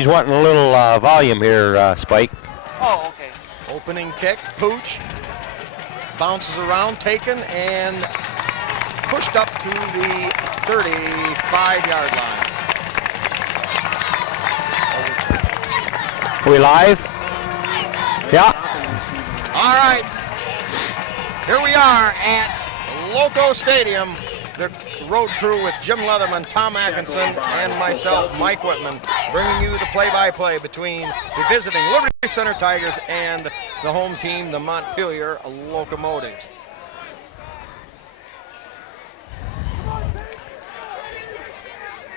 He's wanting a little volume here, Spike. Oh, okay. Opening kick, Pooch. Bounces around, taken, and pushed up to the 35-yard line. Are we live? Yeah. All right. Here we are at Loco Stadium. The road crew with Jim Leatherman, Tom Atkinson, and myself, Mike Whitman, bringing you the play-by-play between the visiting Liberty Center Tigers and the home team, the Montpelier Locomotives.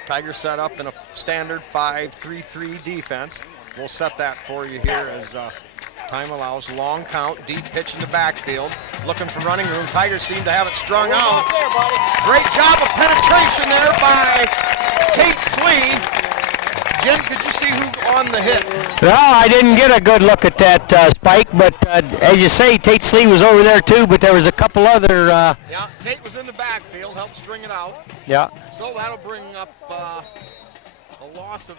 Tigers set up in a standard 5-3-3 defense. We'll set that for you here as time allows. Long count, deep pitch in the backfield. Looking for running room. Tigers seem to have it strung out. Great job of penetration there by Tate Slee. Jim, could you see who on the hit? Well, I didn't get a good look at that, Spike, but as you say, Tate Slee was over there too, but there was a couple other... Yeah, Tate was in the backfield, helped string it out. Yeah. So that'll bring up a loss of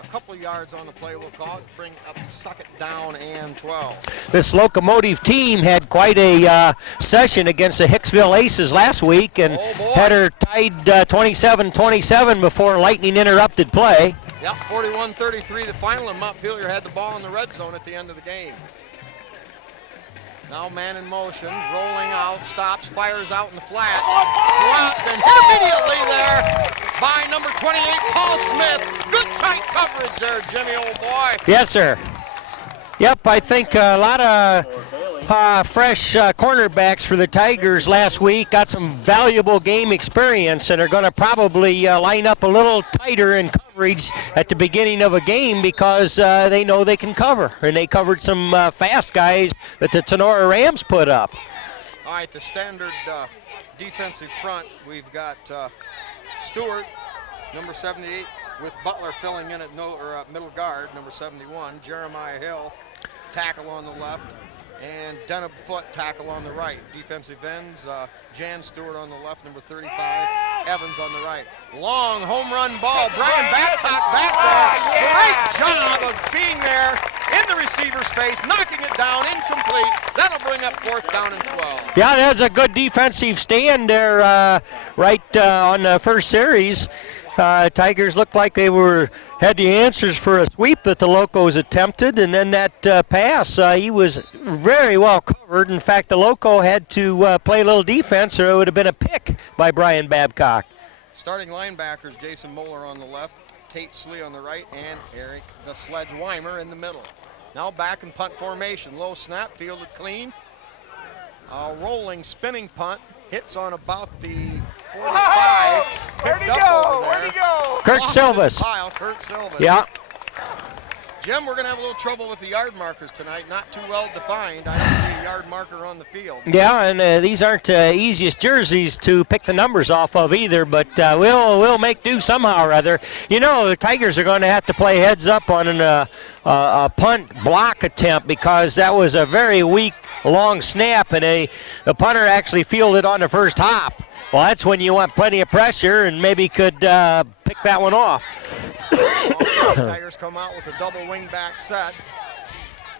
a couple yards on the play, we'll call it. Bring up Suck It Down and 12. This Locomotive team had quite a session against the Hicksville Aces last week and had her tied 27-27 before Lightning interrupted play. Yep, 41-33 the final, and Montpelier had the ball in the red zone at the end of the game. Now man in motion, rolling out, stops, fires out in the flats. Dropped and hit immediately there by number 28, Paul Smith. Good tight coverage there, Jimmy, old boy. Yes, sir. Yep, I think a lot of fresh cornerbacks for the Tigers last week. Got some valuable game experience and are going to probably line up a little tighter in coverage at the beginning of a game because they know they can cover. And they covered some fast guys that the Sonora Rams put up. All right, the standard defensive front, we've got Stewart, number 78, with Butler filling in at middle guard, number 71, Jeremiah Hill, tackle on the left, and Denham Foot, tackle on the right. Defensive ends, Jan Stewart on the left, number 35, Evans on the right. Long home run ball, Brian Babcock back there. Great job of being there in the receiver's face, knocking it down, incomplete. That'll bring up 4th down and 12. Yeah, that's a good defensive stand there right on the first series. Tigers looked like they had the answers for a sweep that the Locos attempted, and then that pass, he was very well covered. In fact, the Loco had to play a little defense, or it would have been a pick by Brian Babcock. Starting linebackers, Jason Moeller on the left, Tate Slee on the right, and Eric the Sledge Weimer in the middle. Now back in punt formation, low snap, fielded clean. Rolling, spinning punt, hits on about the 45. Where'd he go? Where'd he go? Kurt Silvas. Kurt Silvas. Yeah. Jim, we're going to have a little trouble with the yard markers tonight. Not too well defined. I don't see a yard marker on the field. Yeah, and these aren't the easiest jerseys to pick the numbers off of either, but we'll make do somehow or other. You know, the Tigers are going to have to play heads up on a punt block attempt because that was a very weak long snap, and the punter actually fielded on the first hop. Well, that's when you want plenty of pressure and maybe could pick that one off. Tigers come out with a double wing-back set.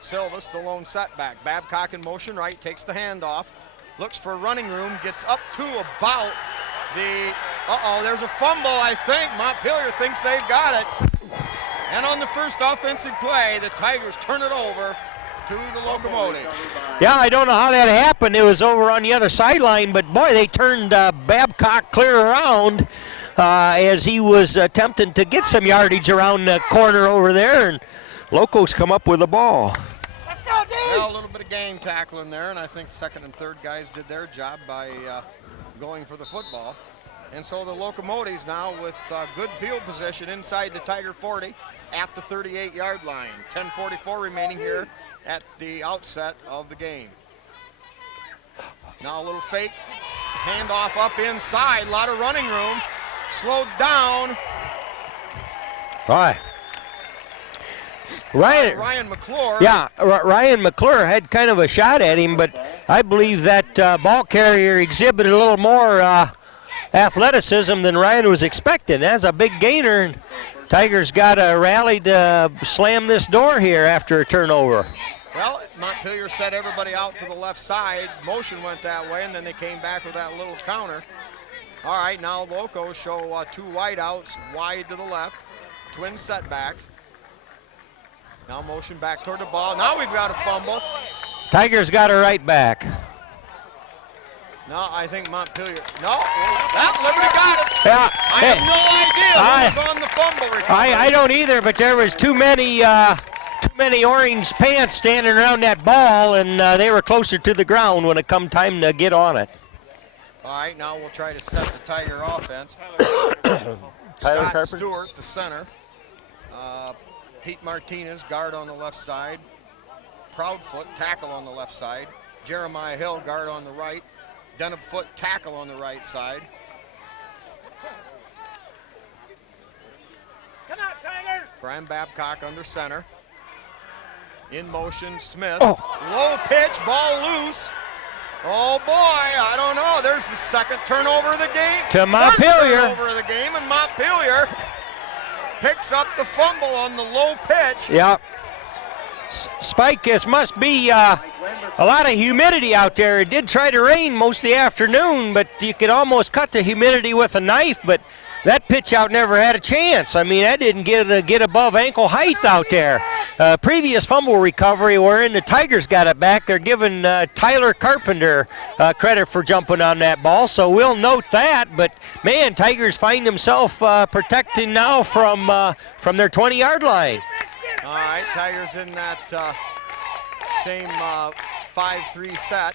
Silvas, the lone setback. Babcock in motion right, takes the handoff. Looks for running room, gets up to about the... there's a fumble, I think. Montpelier thinks they've got it. And on the first offensive play, the Tigers turn it over to the Locomotive. Yeah, I don't know how that happened. It was over on the other sideline, but boy, they turned Babcock clear around as he was attempting to get some yardage around the corner over there, and Locos come up with the ball. Let's go, dude! Well, a little bit of game tackling there, and I think second and third guys did their job by going for the football. And so the Locomotives now with good field position inside the Tiger 40 at the 38-yard line. 10:44 remaining here at the outset of the game. Now a little fake handoff up inside, a lot of running room, slowed down. Right. Ryan McClure. Yeah, Ryan McClure had kind of a shot at him, but I believe that ball carrier exhibited a little more athleticism than Ryan was expecting. That's a big gainer. And Tigers got to rally to slam this door here after a turnover. Well, Montpelier set everybody out to the left side. Motion went that way, and then they came back with that little counter. All right, now Locos show 2 wideouts wide to the left. Twin setbacks. Now motion back toward the ball. Now we've got a fumble. Tigers got her right back. No, I think Montpelier. No, that Liberty got it. Yeah. I have no idea who was on the fumble recovery. I don't either, but there was too many orange pants standing around that ball, and they were closer to the ground when it come time to get on it. All right, now we'll try to set the Tiger offense. Tyler Scott Stewart, the center. Pete Martinez, guard on the left side. Proudfoot, tackle on the left side. Jeremiah Hill, guard on the right. Denham-Foot, tackle on the right side. Come on, Tigers! Brian Babcock under center. In motion, Smith. Oh. Low pitch, ball loose. Oh boy, I don't know. There's the second turnover of the game. To Montpelier. Turnover of the game, and Montpelier picks up the fumble on the low pitch. Yeah. Spike, this must be a lot of humidity out there. It did try to rain most of the afternoon, but you could almost cut the humidity with a knife, but that pitch out never had a chance. I mean, that didn't get above ankle height out there. Previous fumble recovery wherein the Tigers got it back. They're giving Tyler Carpenter credit for jumping on that ball, so we'll note that. But, man, Tigers find themselves protecting now from their 20-yard line. All right, Tigers in that same 5-3 set.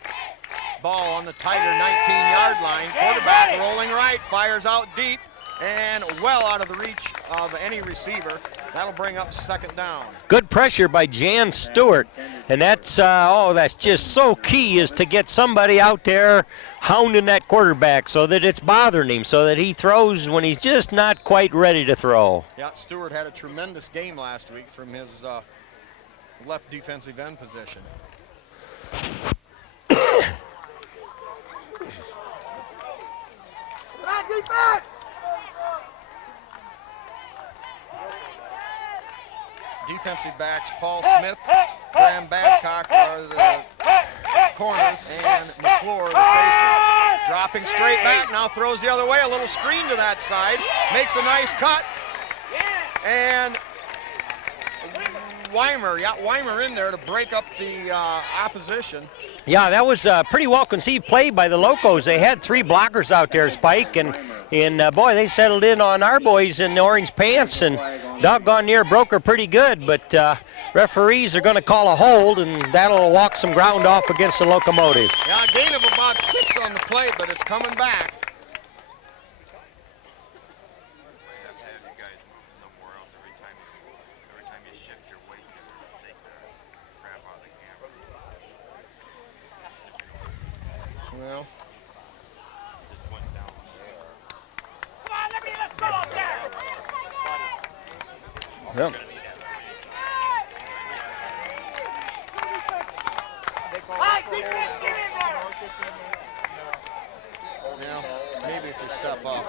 Ball on the Tiger 19-yard line. Quarterback rolling right, fires out deep, and well out of the reach of any receiver. That'll bring up second down. Good pressure by Jan Stewart, and that's just so key, is to get somebody out there hounding that quarterback so that it's bothering him, so that he throws when he's just not quite ready to throw. Yeah, Stewart had a tremendous game last week from his left defensive end position. Defensive backs, Paul Smith, Graham Babcock are the corners, and McClure the safety. Dropping straight back, now throws the other way, a little screen to that side, makes a nice cut, and Weimer in there to break up the opposition. Yeah, that was a pretty well conceived play by the Locos. They had 3 blockers out there, Spike, and boy, they settled in on our boys in the orange pants, and doggone near broke her pretty good, but referees are going to call a hold, and that'll walk some ground off against the Locomotive. Yeah, a gain of about 6 on the play, but it's coming back. Well, yeah. Yeah, maybe if we step up.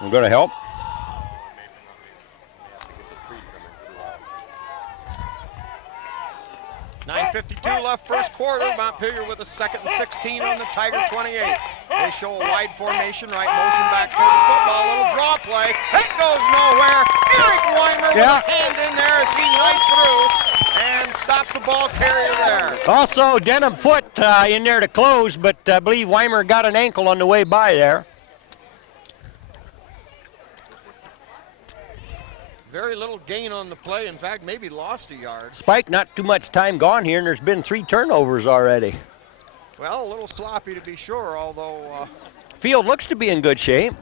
We're going to help. 9:52 left first quarter. Montpelier with a 2nd and 16 on the Tiger 28. They show a wide formation, right motion back toward the football. Little draw play. It goes nowhere. Eric Weimer with a hand in there as he knifed through and stopped the ball carrier there. Also, Denham-Foot in there to close, but I believe Weimer got an ankle on the way by there. Very little gain on the play. In fact, maybe lost a yard. Spike, not too much time gone here, and there's been 3 turnovers already. Well, a little sloppy to be sure, although... Field looks to be in good shape.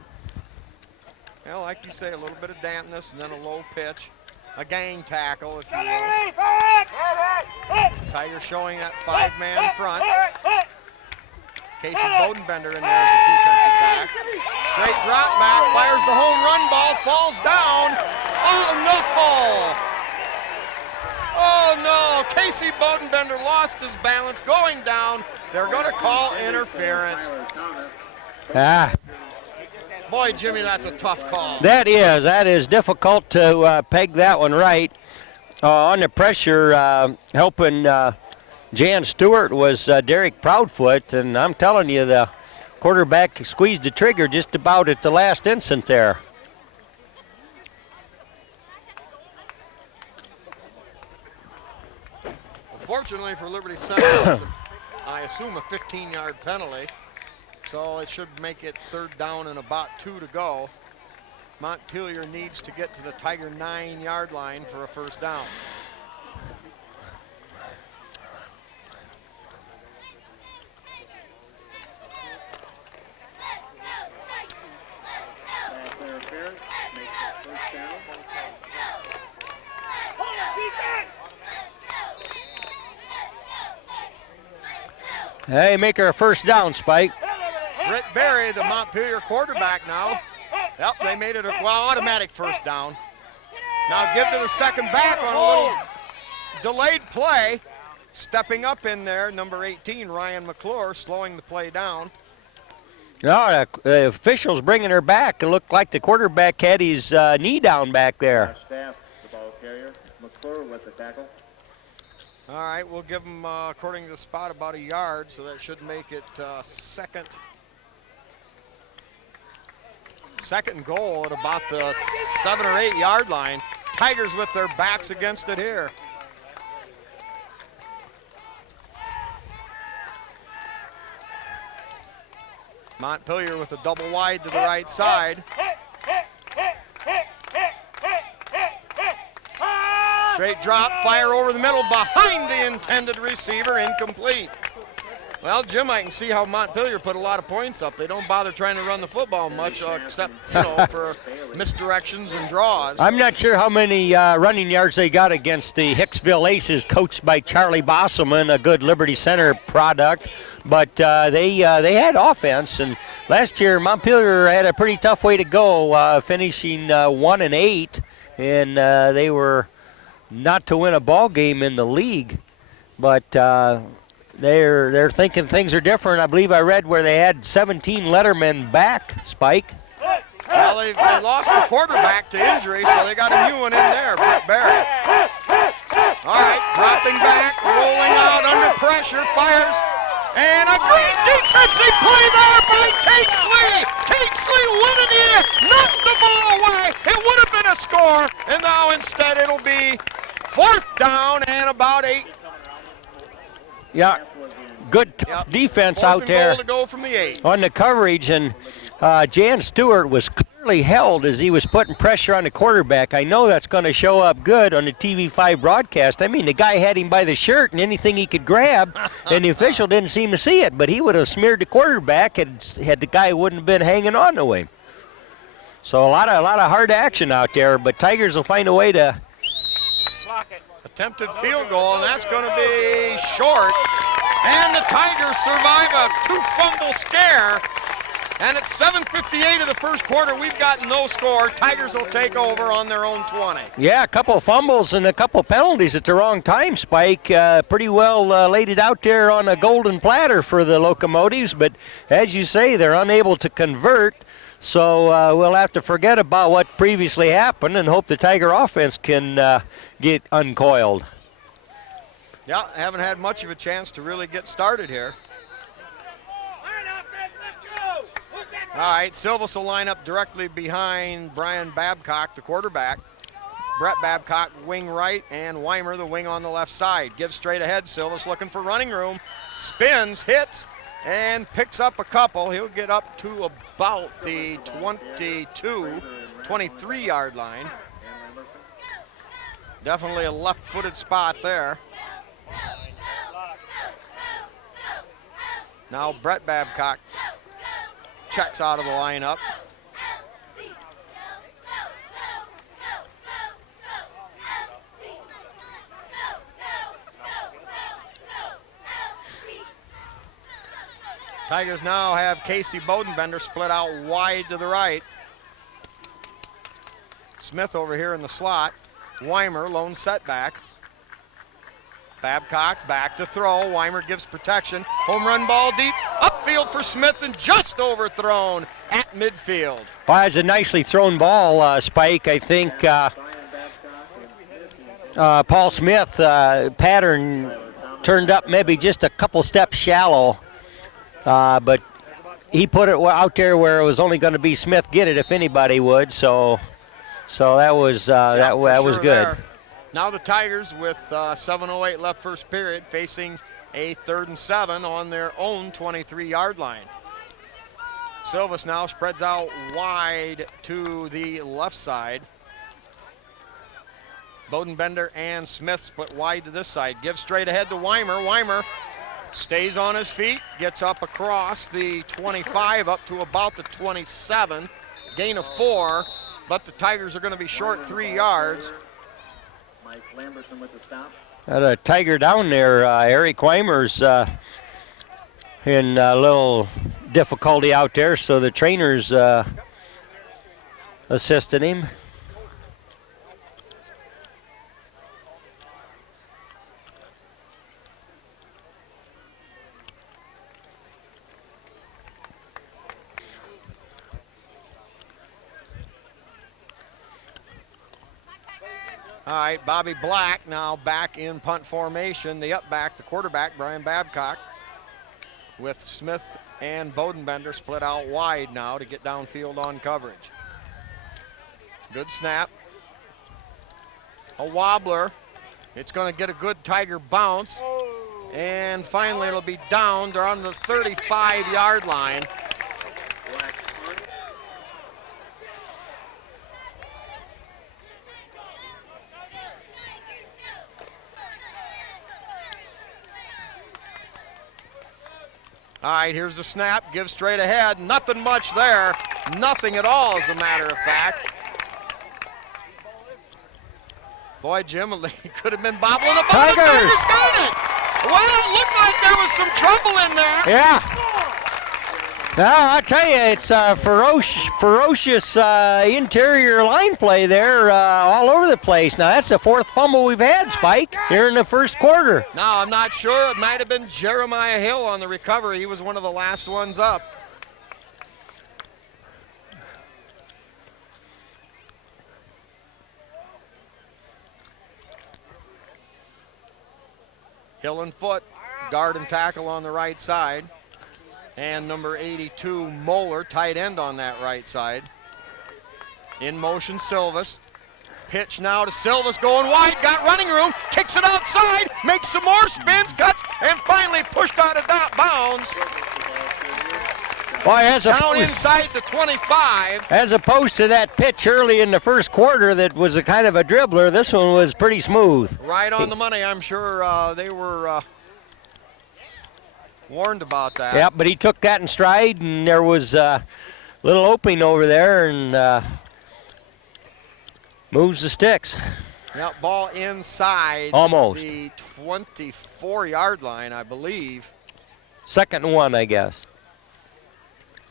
Well, like you say, a little bit of dampness and then a low pitch. A gang tackle, if you will. Tiger showing that 5-man front. Casey Bodenbender in there as a defensive back. Straight drop back, fires the home run ball, falls down. Oh, no! Oh, no. Casey Bodenbender lost his balance going down. They're going to call interference. Ah, Boy, Jimmy, that's a tough call. that is difficult to peg that one right. On the pressure, helping Jan Stewart was Derek Proudfoot, and I'm telling you, the quarterback squeezed the trigger just about at the last instant there. Fortunately for Liberty Center, I assume a 15-yard penalty, so it should make it 3rd down and about 2 to go. Montpelier needs to get to the Tiger 9-yard line for a 1st down. Hey, make her a 1st down, Spike. Britt Berry, the Montpelier quarterback now. Yep, they made it automatic 1st down. Now give to the second back on a little delayed play. Stepping up in there, number 18, Ryan McClure, slowing the play down. No, the official's bringing her back. It looked like the quarterback had his knee down back there. Staff, the ball carrier. McClure with the tackle. All right, we'll give them, according to the spot, about 1 yard, so that should make it second and goal at about the 7 or 8 yard line. Tigers with their backs against it here. Montpelier with a double wide to the right side. Straight drop, fire over the middle, behind the intended receiver, incomplete. Well, Jim, I can see how Montpelier put a lot of points up. They don't bother trying to run the football much, except, for misdirections and draws. I'm not sure how many running yards they got against the Hicksville Aces, coached by Charlie Bosselman, a good Liberty Center product. But they had offense, and last year Montpelier had a pretty tough way to go, finishing 1-8, and they were not to win a ball game in the league. But they're thinking things are different. I believe I read where they had 17 lettermen back, Spike. Well, they lost the quarterback to injury, so they got a new one in there, Britt Barrett. All right, dropping back, rolling out under pressure, fires. And a great defensive play there by Tatesley. Tatesley went in the air, knocked the ball away. It would have been a score, and now instead it'll be 4th down and about 8. Yeah, good defense out there To go from the 8. on the coverage, and Jan Stewart was clearly held as he was putting pressure on the quarterback. I know that's going to show up good on the TV5 broadcast. I mean, the guy had him by the shirt and anything he could grab, and the official didn't seem to see it, but he would have smeared the quarterback had the guy wouldn't have been hanging on to him. So a lot of hard action out there, but Tigers will find a way to Attempted field goal, and that's going to be short. And the Tigers survive a 2-fumble scare. And at 7:58 of the first quarter, we've got no score. Tigers will take over on their own 20. Yeah, a couple of fumbles and a couple of penalties at the wrong time, Spike. Pretty well laid it out there on a golden platter for the Locomotives, but as you say, they're unable to convert. So we'll have to forget about what previously happened and hope the Tiger offense can get uncoiled. Yeah, haven't had much of a chance to really get started here. All right, Silvas will line up directly behind Brian Babcock, the quarterback. Brett Babcock, wing right, and Weimer, the wing on the left side. Gives straight ahead. Silvas looking for running room. Spins, hits, and picks up a couple. He'll get up to about the 23-yard line. Definitely a left-footed spot there. Now Brett Babcock checks out of the lineup. Tigers now have Casey Bodenbender split out wide to the right. Smith over here in the slot. Weimer, lone setback. Babcock back to throw. Weimer gives protection. Home run ball deep. Upfield for Smith and just overthrown at midfield. Well, it's a nicely thrown ball, Spike. I think Paul Smith pattern turned up maybe just a couple steps shallow, but he put it out there where it was only going to be Smith get it if anybody would. So that was that was good. There. Now the Tigers with 7:08 left first period facing a 3rd and 7 on their own 23-yard line. Silvas now spreads out wide to the left side. Bodenbender and Smith split wide to this side. Gives straight ahead to Weimer. Weimer stays on his feet, gets up across the 25 up to about the 27. Gain of 4, but the Tigers are going to be short 3 yards. Mike Lamberson with the stop. Got a Tiger down there. Eric Weimer's in a little difficulty out there, so the trainer's assisted him. All right, Bobby Black now back in punt formation. The up back, the quarterback, Brian Babcock, with Smith and Bodenbender split out wide now to get downfield on coverage. Good snap. A wobbler. It's going to get a good Tiger bounce. And finally it'll be down. They're on the 35-yard line. All right, here's the snap, gives straight ahead. Nothing much there. Nothing at all, as a matter of fact. Boy, Jim, he could have been bobbling a ball. Tigers got it. Well, it looked like there was some trouble in there. Yeah. Well, I tell you, it's ferocious interior line play there all over the place. Now, that's the 4th fumble we've had, Spike, here in the first quarter. Now, I'm not sure. It might have been Jeremiah Hill on the recovery. He was one of the last ones up. Hill and Foot, guard and tackle on the right side. And number 82, Moeller, tight end on that right side. In motion, Silvas. Pitch now to Silvas, going wide, got running room, kicks it outside, makes some more spins, cuts, and finally pushed out of bounds. Boy, Down inside the 25. As opposed to that pitch early in the first quarter that was a kind of a dribbler, this one was pretty smooth. Right on the money, I'm sure they were warned about that. Yeah, but he took that in stride, and there was a little opening over there, and moves the sticks. Yep, ball inside Almost. the 24-yard line, I believe. 2nd and 1, I guess.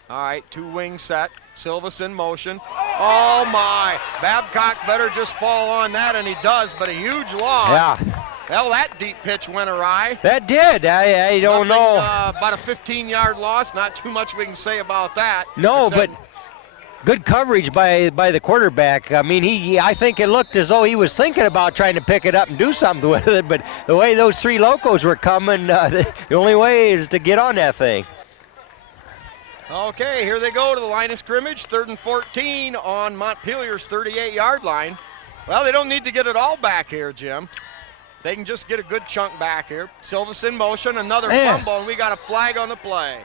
All right, 2-wing set. Silvas in motion. Oh, my. Babcock better just fall on that, and he does, but a huge loss. Yeah. Well, that deep pitch went awry. That did. I don't know. About a 15-yard loss. Not too much we can say about that. No, but good coverage by the quarterback. I mean, I think it looked as though he was thinking about trying to pick it up and do something with it, but the way those 3 locos were coming, the only way is to get on that thing. Okay, here they go to the line of scrimmage. 3rd and 14 on Montpelier's 38-yard line. Well, they don't need to get it all back here, Jim. They can just get a good chunk back here. Silvas in motion, another fumble, and we got a flag on the play.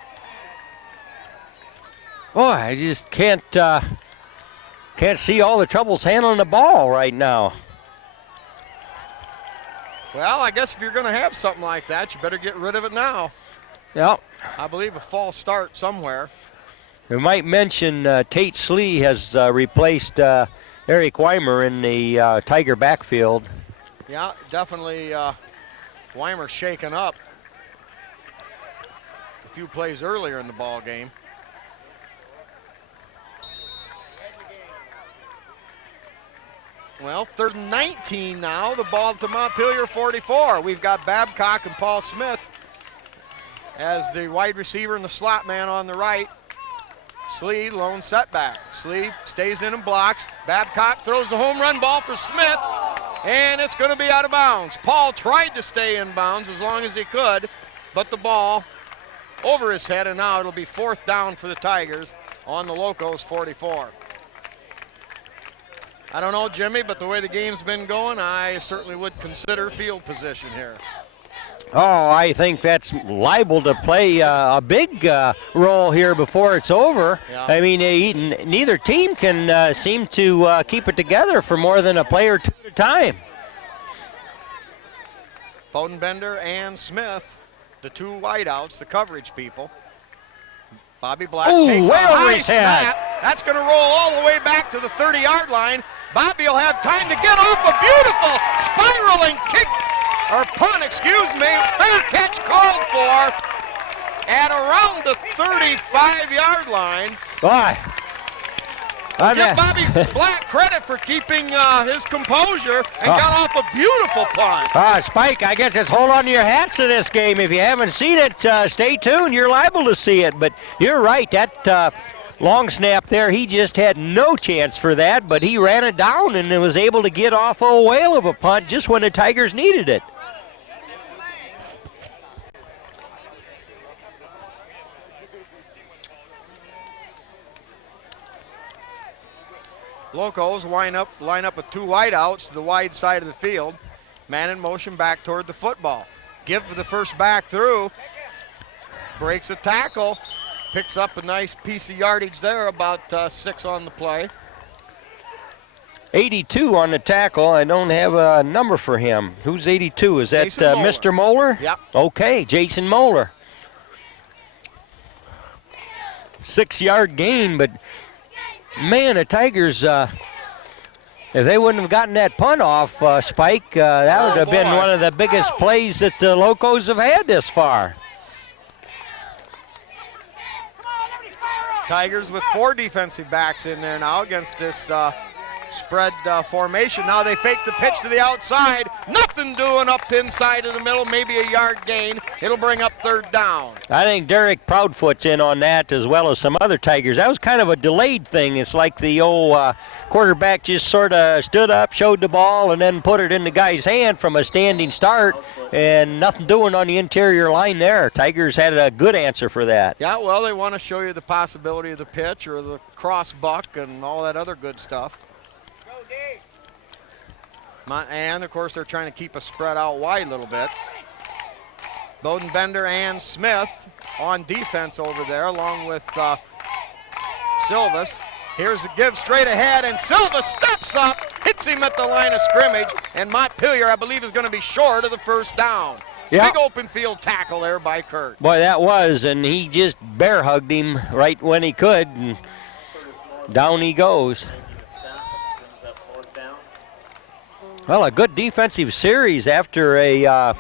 Boy, I just can't see all the troubles handling the ball right now. Well, I guess if you're going to have something like that, you better get rid of it now. Yep. I believe a false start somewhere. We might mention Tate Slee has replaced Eric Weimer in the Tiger backfield. Yeah, definitely Weimer shaken up a few plays earlier in the ball game. Well, 3rd and 19 now. The ball at the Montpelier 44. We've got Babcock and Paul Smith as the wide receiver and the slot man on the right. Slee, lone setback. Slee stays in and blocks. Babcock throws the home run ball for Smith, and it's going to be out of bounds. Paul tried to stay in bounds as long as he could, but the ball over his head, and now it'll be 4th down for the Tigers on the Locos 44. I don't know, Jimmy, but the way the game's been going, I certainly would consider field position here. Oh, I think that's liable to play a big role here before it's over. Yeah. I mean, neither team can seem to keep it together for more than a play or two at a time. Bodenbender and Smith, the two wideouts, the coverage people. Bobby Black takes a high snap. That's going to roll all the way back to the 30-yard line. Bobby will have time to get off a beautiful spiraling kick, or punt, excuse me. Fair catch called for at around the 35-yard line. Boy. Give Bobby Black credit for keeping his composure and got off a beautiful punt. Spike, I guess it's hold on to your hats to this game. If you haven't seen it, stay tuned. You're liable to see it. But you're right, that long snap there, he just had no chance for that, but he ran it down and was able to get off a whale of a punt just when the Tigers needed it. Locos line up with two wideouts to the wide side of the field. Man in motion back toward the football. Give the first back through. Breaks a tackle. Picks up a nice piece of yardage there, about 6 on the play. 82 on the tackle. I don't have a number for him. Who's 82? Is that Mr. Moeller? Yep. Okay, Jason Moeller. 6-yard gain, but man, the Tigers, if they wouldn't have gotten that punt off, Spike, that would have been one of the biggest plays that the Locos have had this far. Tigers with 4 defensive backs in there now against this spread formation. Now they fake the pitch to the outside. Nothing doing up inside of the middle, maybe a yard gain. It'll bring up 3rd down. I think Derek Proudfoot's in on that as well as some other Tigers. That was kind of a delayed thing. It's like the old quarterback just sort of stood up, showed the ball, and then put it in the guy's hand from a standing start, and nothing doing on the interior line there. Tigers had a good answer for that. Yeah, well, they want to show you the possibility of the pitch or the cross buck and all that other good stuff. And, of course, they're trying to keep us spread out wide a little bit. Bodenbender and Smith on defense over there, along with Silvas. Here's a give straight ahead, and Silva steps up, hits him at the line of scrimmage, and Montpelier, I believe, is going to be short of the 1st down. Yep. Big open field tackle there by Kurt. Boy, that was, and he just bear hugged him right when he could, and down he goes. Well, a good defensive series after a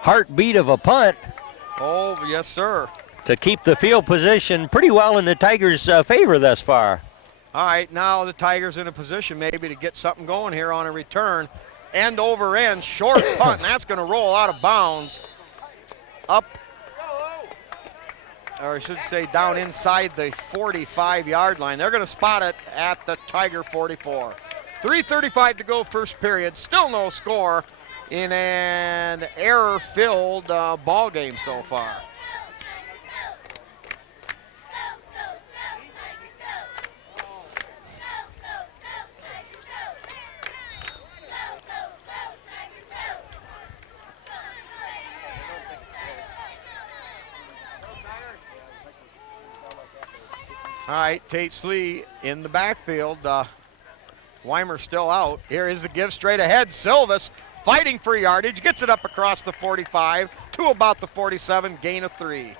heartbeat of a punt. Oh, yes, sir. To keep the field position pretty well in the Tigers' favor thus far. All right, now the Tigers in a position maybe to get something going here on a return. End over end, short punt, and that's going to roll out of bounds. Up, or I should say down inside the 45-yard line. They're going to spot it at the Tiger 44. 3:35 to go, first period. Still no score in an error-filled ball game so far. All right, Tate Slee in the backfield. Weimer still out. Here is the give straight ahead. Silvas fighting for yardage, gets it up across the 45 to about the 47, gain of 3.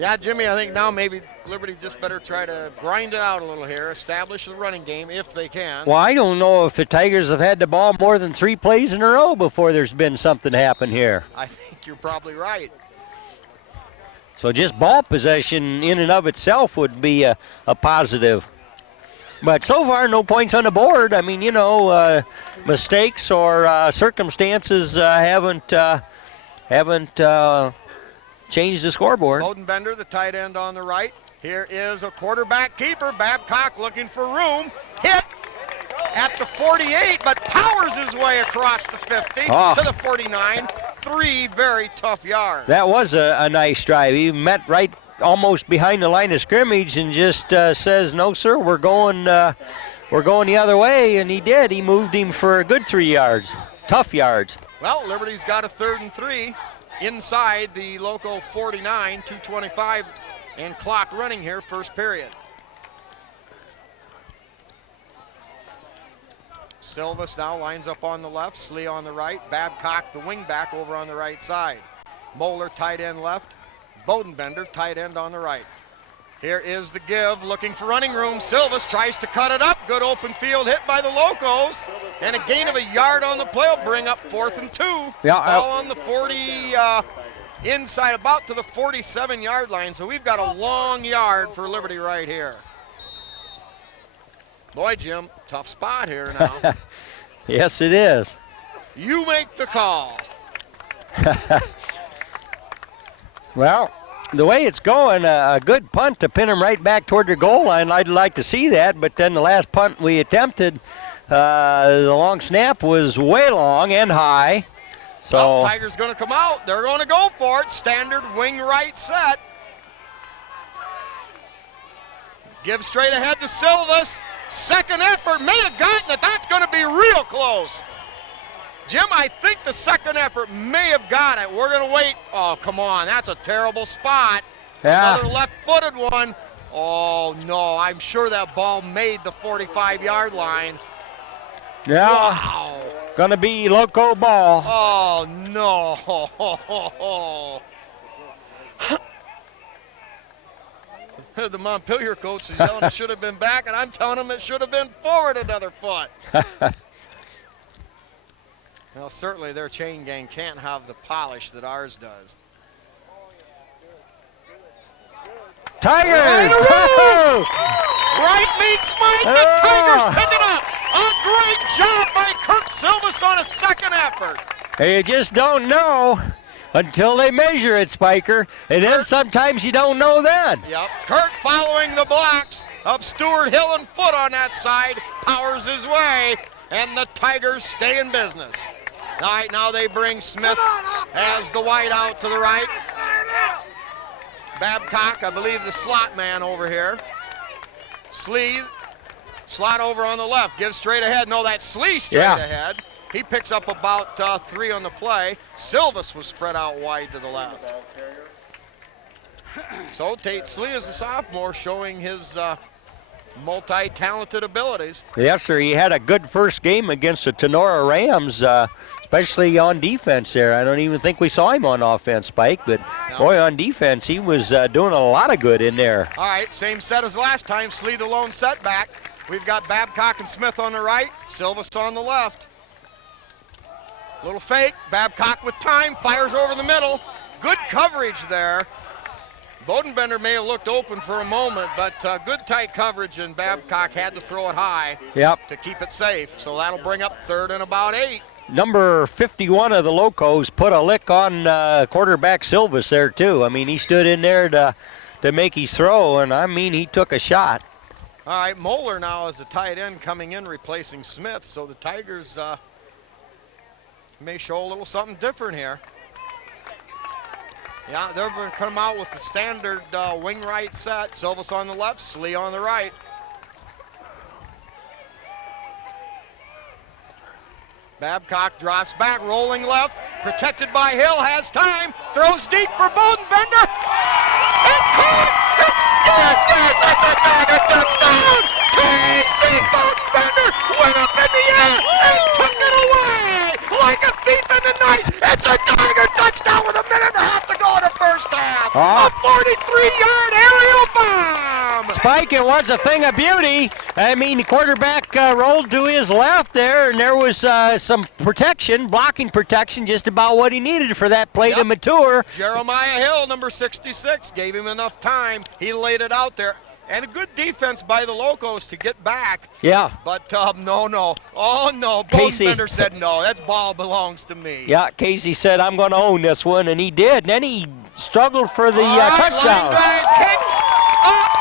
Yeah, Jimmy, I think now maybe Liberty just better try to grind it out a little here, establish the running game if they can. Well, I don't know if the Tigers have had the ball more than 3 plays in a row before there's been something happen here. I think you're probably right. So just ball possession in and of itself would be a positive. But so far, no points on the board. I mean, mistakes or circumstances haven't changed the scoreboard. Bodenbender, the tight end on the right. Here is a quarterback keeper. Babcock looking for room. Hit at the 48, but powers his way across the 50 to the 49. 3 very tough yards. That was a nice drive. He met right almost behind the line of scrimmage and just says, "No, sir, we're going the other way," and he did. He moved him for a good 3 yards. Tough yards. Well, Liberty's got a 3rd and 3 inside the local 49, 2:25 and clock running here, first period. Silvas now lines up on the left, Slee on the right, Babcock, the wingback, over on the right side. Moeller, tight end left, Bodenbender, tight end on the right. Here is the give, looking for running room. Silvas tries to cut it up. Good open field hit by the Locos. And a gain of a yard on the play will bring up 4th and 2. Yeah, Ball on the 40, inside about to the 47-yard line. So we've got a long yard for Liberty right here. Boy, Jim, tough spot here now. Yes, it is. You make the call. Well, the way it's going, a good punt to pin them right back toward the goal line. I'd like to see that, but then the last punt we attempted, the long snap was way long and high. So Well, Tigers going to come out. They're going to go for it. Standard wing right set. Give straight ahead to Silvas. Second effort, may have gotten it. That's going to be real close. Jim, I think the second effort may have got it. We're going to wait. Oh, come on. That's a terrible spot. Yeah. Another left-footed one. Oh, no. I'm sure that ball made the 45-yard line. Yeah, Wow. gonna be loco ball. Oh, no. The Montpelier coach is yelling it should have been back, and I'm telling him it should have been forward another foot. Well, certainly their chain gang can't have the polish that ours does. Tigers! Right meets Mike. The Tigers pick it up. A great job by Kurt Silvas on a second effort. You just don't know until they measure it, Spiker. And then sometimes you don't know then. Yep. Kurt following the blocks of Stewart, Hill, and Foot on that side. Powers his way, and the Tigers stay in business. All right, now they bring Smith as the wide out to the right. Babcock, I believe the slot man over here. Slee, slot over on the left, gives straight ahead. No, that's Slee straight ahead. He picks up about 3 on the play. Silvas was spread out wide to the left. So Tate Slee is a sophomore showing his multi-talented abilities. Yes, sir. He had a good first game against the Tenora Rams, especially on defense there. I don't even think we saw him on offense, Spike, but boy, on defense, he was doing a lot of good in there. All right, same set as last time. Slee the lone setback. We've got Babcock and Smith on the right, Silvas on the left. Little fake, Babcock with time, fires over the middle. Good coverage there. Bodenbender may have looked open for a moment, but good tight coverage, and Babcock had to throw it high to keep it safe. So that'll bring up 3rd and about 8. Number 51 of the Locos put a lick on quarterback Silvas there, too. I mean, he stood in there to make his throw, and I mean, he took a shot. All right, Moeller now is a tight end coming in replacing Smith, so the Tigers may show a little something different here. Yeah, they're going to come out with the standard wing right set. Silvas on the left, Slee on the right. Babcock drops back, rolling left, protected by Hill, has time, throws deep for Bodenbender. And caught! It's a Tiger touchdown! T.C. Bodenbender went up in the air and took it away like a thief in the night. It's a Tiger touchdown with 1.5 minutes to go in the first half. A 43-yard aerial bomb. Spike, it was a thing of beauty. I mean, the quarterback rolled to his left there, and there was some protection, blocking protection, just about what he needed for that play to mature. Jeremiah Hill, number 66, gave him enough time. He laid it out there. And a good defense by the Locos to get back. Yeah. But no. Oh, no. Casey. Bodenbender said no. That ball belongs to me. Yeah, Casey said, I'm going to own this one, and he did. And then he struggled for the All right, touchdown. line drive kick. Up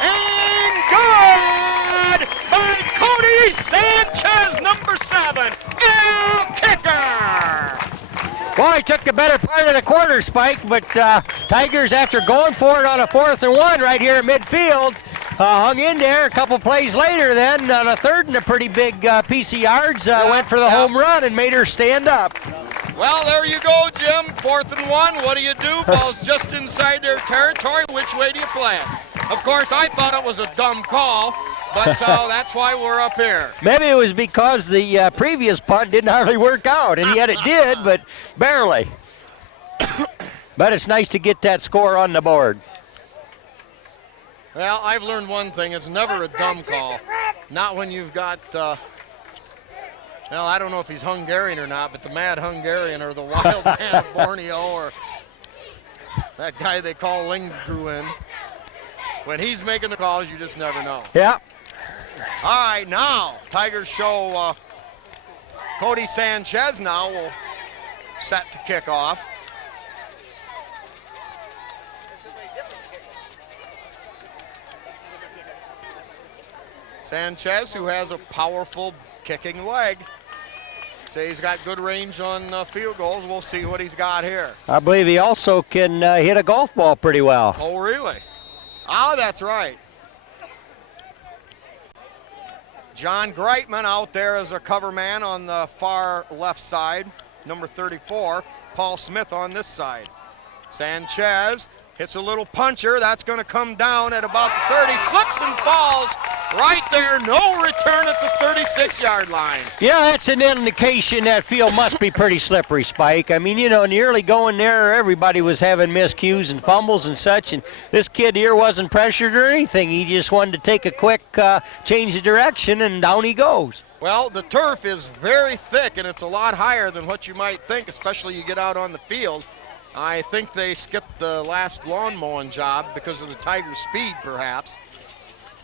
and good by Cody Sanchez, number 7. Kicker. Well, he took the better part of the quarter, Spike, but Tigers, after going for it on a 4th and 1 right here at midfield, hung in there. A couple plays later then, on a 3rd and a pretty big piece of yards, went for the home run and made her stand up. Well, there you go, Jim. 4th and 1. What do? Ball's just inside their territory. Which way do you play it? Of course, I thought it was a dumb call, but that's why we're up here. Maybe it was because the previous punt didn't hardly work out, and yet it did, but barely. But it's nice to get that score on the board. Well, I've learned one thing. It's never a dumb call. Not when you've got, well, I don't know if he's Hungarian or not, but the Mad Hungarian or the Wild Man of Borneo or that guy they call Lindgren. When he's making the calls, you just never know. Yeah. All right, now Tigers show Cody Sanchez now will set to kick off. Sanchez, who has a powerful kicking leg. Say he's got good range on field goals. We'll see what he's got here. I believe he also can hit a golf ball pretty well. Oh, really? Oh, that's right. John Greitman out there as a cover man on the far left side, number 34. Paul Smith on this side. Sanchez hits a little puncher. That's going to come down at about the 30. Slips and falls right there. No return at the 36-yard line. Yeah, that's an indication that field must be pretty slippery, Spike. I mean, you know, in the early going there, everybody was having miscues and fumbles and such, and this kid here wasn't pressured or anything. He just wanted to take a quick change of direction, and down he goes. Well, the turf is very thick, and it's a lot higher than what you might think, especially you get out on the field. I think they skipped the last lawn mowing job because of the Tigers' speed, perhaps.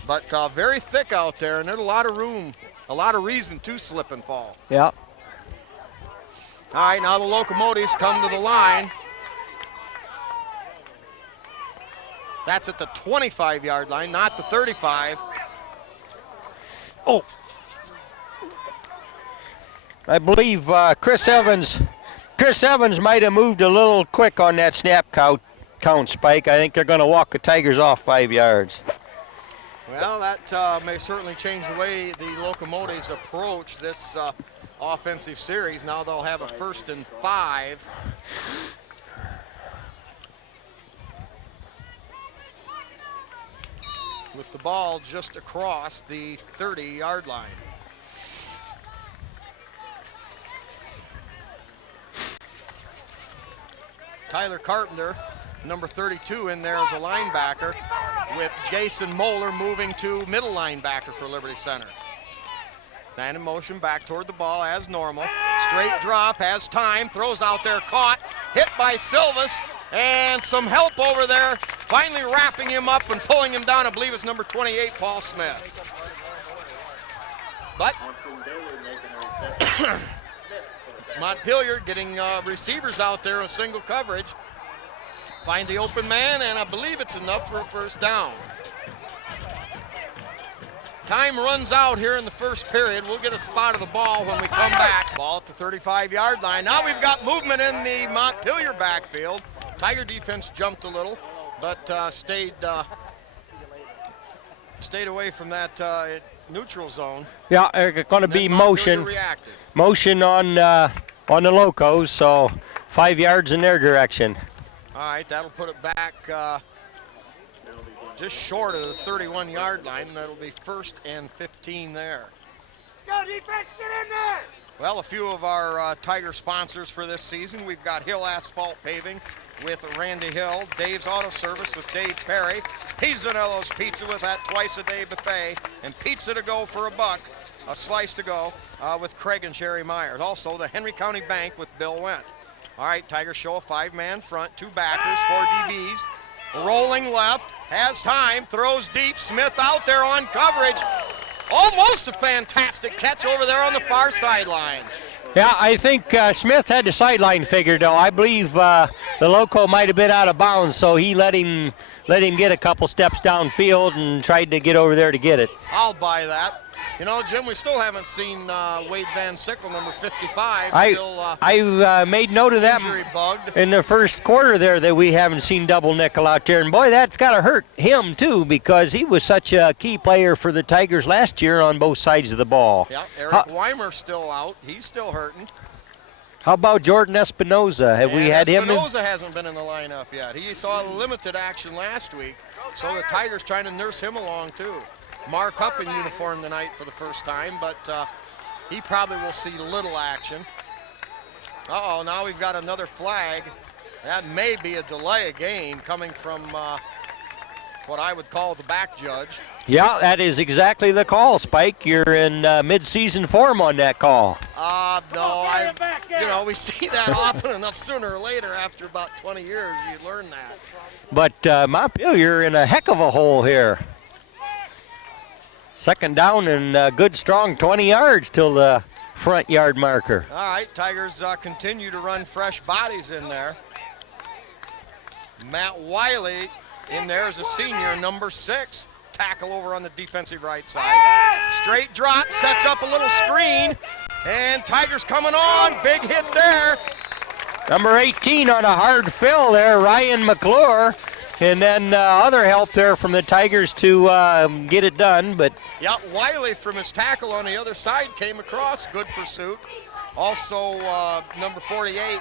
But very thick out there, and there's a lot of room, a lot of reason to slip and fall. Yeah. All right, now the Locomotives come to the line. That's at the 25-yard line, not the 35. Oh. I believe Chris Evans might have moved a little quick on that snap count, Spike. I think they're going to walk the Tigers off 5 yards. Well, that may certainly change the way the Locomotives approach this offensive series. Now they'll have a 1st and 5. With the ball just across the 30-yard line. Tyler Carpenter, number 32, in there as a linebacker, with Jason Moeller moving to middle linebacker for Liberty Center. Man in motion back toward the ball as normal. Straight drop, has time, throws out there, caught, hit by Silvas, and some help over there, finally wrapping him up and pulling him down. I believe it's number 28, Paul Smith. But Montpelier getting receivers out there in single coverage. Find the open man, and I believe it's enough for a 1st down. Time runs out here in the 1st period. We'll get a spot of the ball when we come back. Ball at the 35-yard line. Now we've got movement in the Montpelier backfield. Tiger defense jumped a little, but stayed away from that neutral zone. Yeah, there's going to be motion on the Locos, so 5 yards in their direction. All right, that'll put it back just short of the 31-yard line. That'll be 1st and 15 there. Go defense, get in there! Well, a few of our Tiger sponsors for this season. We've got Hill Asphalt Paving with Randy Hill, Dave's Auto Service with Dave Perry, Pizzanello's Pizza with that twice-a-day buffet, and pizza to go for $1, a slice to go with Craig and Sherry Myers. Also, the Henry County Bank with Bill Wendt. All right, Tigers show a 5-man front, 2 backers, 4 DBs. rolling left, has time, throws deep. Smith out there on coverage. Almost a fantastic catch over there on the far sideline. Yeah, I think Smith had the sideline figured, though. I believe the loco might have been out of bounds, so he let him get a couple steps downfield and tried to get over there to get it. I'll buy that. You know, Jim, we still haven't seen Wade Van Sickle, number 55. I made note of that injury bugged. in the first quarter there that we haven't seen double nickel out there. And, boy, that's got to hurt him, too, because he was such a key player for the Tigers last year on both sides of the ball. Yeah, Eric Weimer's still out. He's still hurting. How about Jordan Espinoza? Have we had him? Espinoza hasn't been in the lineup yet. He saw limited action last week, so the Tigers trying to nurse him along, too. Mark Huff in uniform tonight for the first time, but he probably will see little action. Uh-oh, now we've got another flag. That may be a delay of game coming from what I would call the back judge. Yeah, that is exactly the call, Spike. You're in mid-season form on that call. No, we see that often enough sooner or later. After about 20 years, you learn that. But Montpelier in a heck of a hole here. Second down and good strong 20 yards till the front yard marker. All right, Tigers continue to run fresh bodies in there. Matt Wiley in there as a senior, number 6. Tackle over on the defensive right side. Straight drop, sets up a little screen, and Tigers coming on. Big hit there. Number 18 on a hard fill there, Ryan McClure. And then other help there from the Tigers to get it done. But yeah, Wiley from his tackle on the other side came across. Good pursuit. Also, number 48,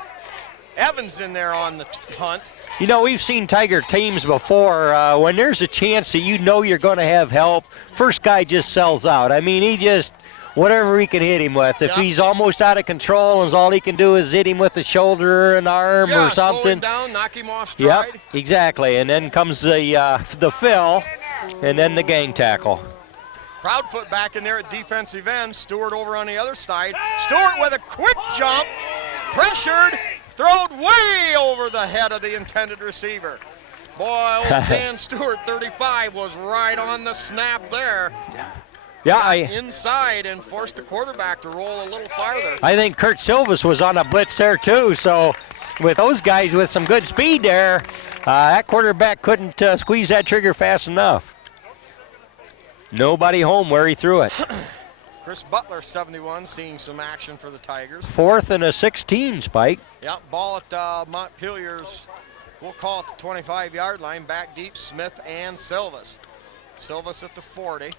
Evans in there on the hunt. You know, we've seen Tiger teams before. When there's a chance that you know you're going to have help, first guy just sells out. I mean, he just, whatever he can hit him with. If he's almost out of control and all he can do is hit him with the shoulder or an arm or something. Slow him down, knock him off stride. Yep, exactly. And then comes the fill and then the gang tackle. Proudfoot back in there at defensive end. Stewart over on the other side. Stewart with a quick jump. Pressured. Thrown way over the head of the intended receiver. Boy, old Dan Stewart, 35, was right on the snap there. Yeah, inside and forced the quarterback to roll a little farther. I think Kurt Silvas was on a blitz there too. So with those guys with some good speed there, that quarterback couldn't squeeze that trigger fast enough. Nobody home where he threw it. Chris Butler, 71, seeing some action for the Tigers. 4th and a 16, Spike. Yeah, ball at Montpelier's, we'll call it the 25-yard line, back deep, Smith and Silvas. Silvas at the 40.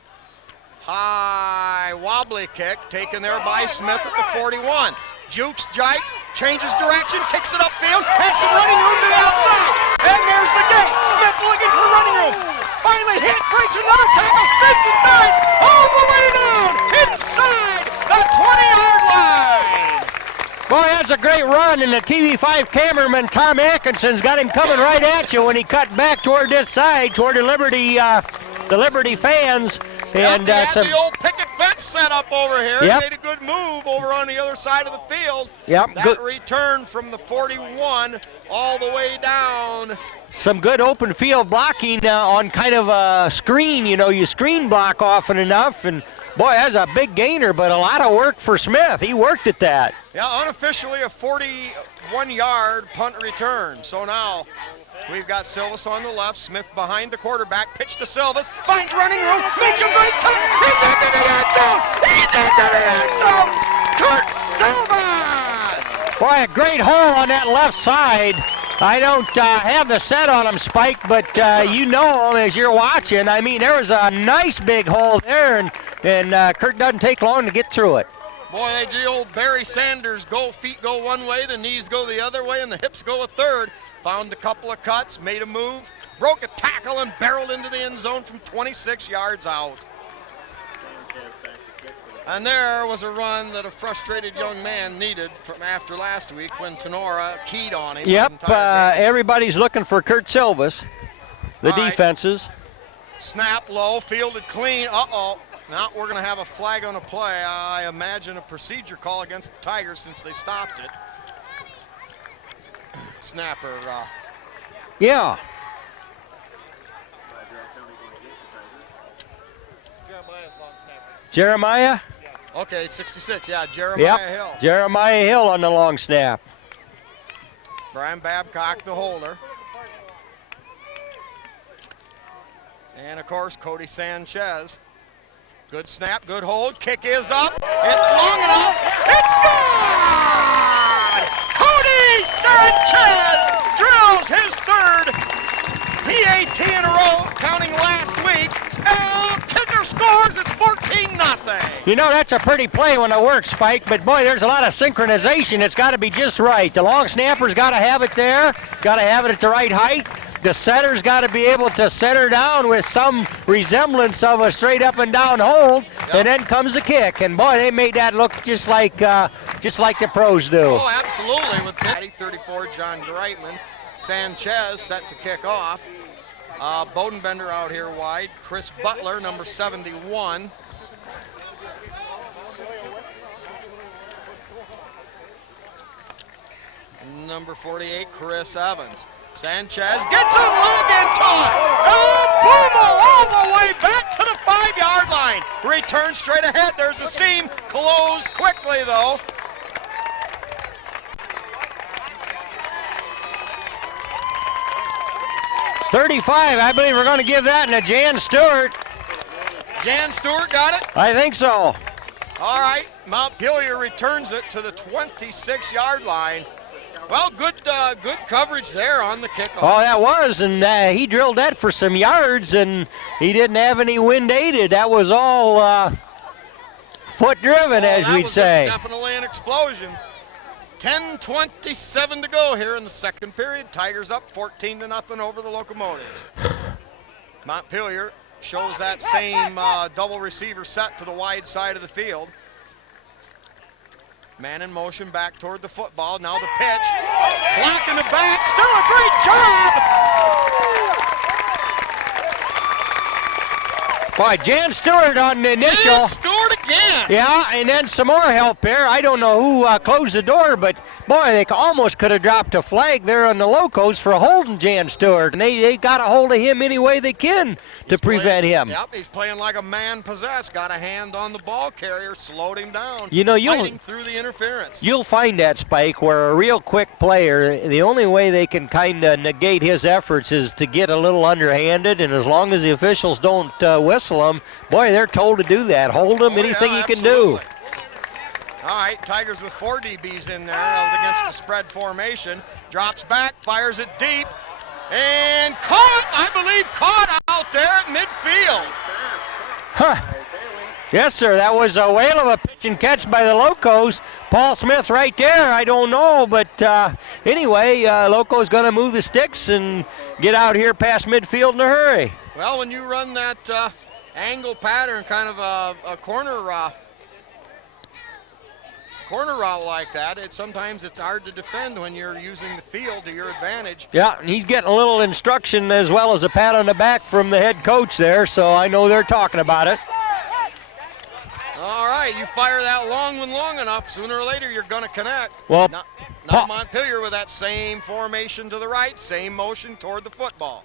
High wobbly kick taken there by Smith at the 41. Jukes, jikes, changes direction, kicks it upfield, has some running room to the outside. And there's the gate. Smith looking for running room. Finally hit, breaks another tackle, spins and dives all the way down inside the 20-yard line. Boy, that's a great run, and the TV5 cameraman, Tom Atkinson's got him coming right at you when he cut back toward this side, toward the Liberty fans. And the old picket fence set up over here. Yep. Made a good move over on the other side of the field. Yep. That return from the 41 all the way down. Some good open field blocking on kind of a screen. You know, you screen block often enough, and boy, that's a big gainer, but a lot of work for Smith. He worked at that. Yeah, unofficially a 41-yard punt return. So now we've got Silvas on the left, Smith behind the quarterback, pitch to Silvas, finds running room, makes a great cut, he's into the end zone, he's into the end zone, Kurt Silvas! Boy, a great hole on that left side. I don't have the set on him, Spike, but you know him as you're watching. I mean, there was a nice big hole there, and Kurt doesn't take long to get through it. Boy, the old Barry Sanders feet go one way, the knees go the other way, and the hips go a third. Found a couple of cuts, made a move, broke a tackle, and barreled into the end zone from 26 yards out. And there was a run that a frustrated young man needed from after last week when Tenora keyed on him. Yep, everybody's looking for Kurt Silvas, the defenses. Snap low, fielded clean, uh-oh. Now we're going to have a flag on a play. I imagine a procedure call against the Tigers since they stopped it. Snapper. Yeah. Jeremiah? Okay, 66. Yeah, Jeremiah Hill. Jeremiah Hill on the long snap. Brian Babcock, the holder. And, of course, Cody Sanchez. Good snap, good hold. Kick is up. It's long enough. It's good! Cody Sanchez drills his third PAT in a row, counting last week. And kicker scores. It's 14-0. You know, that's a pretty play when it works, Spike, but boy, there's a lot of synchronization. It's got to be just right. The long snapper's got to have it there, got to have it at the right height. The setter's got to be able to center down with some resemblance of a straight up and down hold, and then comes the kick. And boy, they made that look just like the pros do. Oh, absolutely. With Patty 34, John Greitman, Sanchez set to kick off. Bodenbender out here wide. Chris Butler, number 71. Number 48, Chris Evans. Sanchez gets a leg into it. Oh, Boomer all the way back to the 5-yard line. Return straight ahead. There's a seam. Closed quickly, though. .35, I believe we're going to give that to Jan Stewart. Jan Stewart got it? I think so. All right, Montpelier returns it to the 26-yard line. Well, good coverage there on the kickoff. Oh, that was, and he drilled that for some yards, and he didn't have any wind aided. That was all foot driven, as we'd say. Definitely an explosion. 10:27 to go here in the second period. Tigers up 14-0 over the Locomotives. Montpelier shows that same double receiver set to the wide side of the field. Man in motion back toward the football. Now the pitch. Block in the back. Still a great job. Boy, Jan Stewart on the initial. Jan Stewart again. Yeah, and then some more help there. I don't know who closed the door, but boy, they almost could have dropped a flag there on the Locos for holding Jan Stewart. And they got a hold of him any way they can to prevent him. Yep, he's playing like a man possessed. Got a hand on the ball carrier, slowed him down. You know, fighting through the interference. You'll find that, Spike, where a real quick player, the only way they can kind of negate his efforts is to get a little underhanded, and as long as the officials don't whistle him, boy, they're told to do that. Hold him, anything you can do. All right, Tigers with 4 DBs in there against the spread formation. Drops back, fires it deep, and caught out there at midfield. Huh. Yes, sir, that was a whale of a pitch and catch by the Locos. Paul Smith right there, I don't know, but anyway, Loco's going to move the sticks and get out here past midfield in a hurry. Well, when you run that angle pattern, kind of a corner route like that, sometimes it's hard to defend when you're using the field to your advantage. Yeah, and he's getting a little instruction as well as a pat on the back from the head coach there, so I know they're talking about it. All right, you fire that long one long enough, sooner or later you're going to connect. Well, now Montpelier with that same formation to the right, same motion toward the football.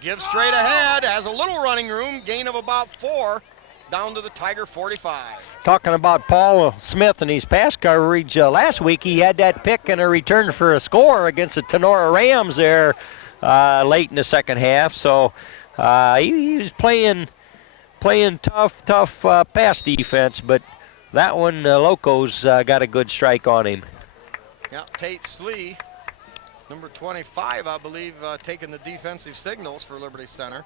Gives straight ahead, has a little running room, gain of about 4, down to the Tiger 45. Talking about Paul Smith and his pass coverage, last week he had that pick and a return for a score against the Tenora Rams there late in the second half. So he was playing tough pass defense, but that one, Locos got a good strike on him. Yeah, Tate Slee, number 25, I believe, taking the defensive signals for Liberty Center.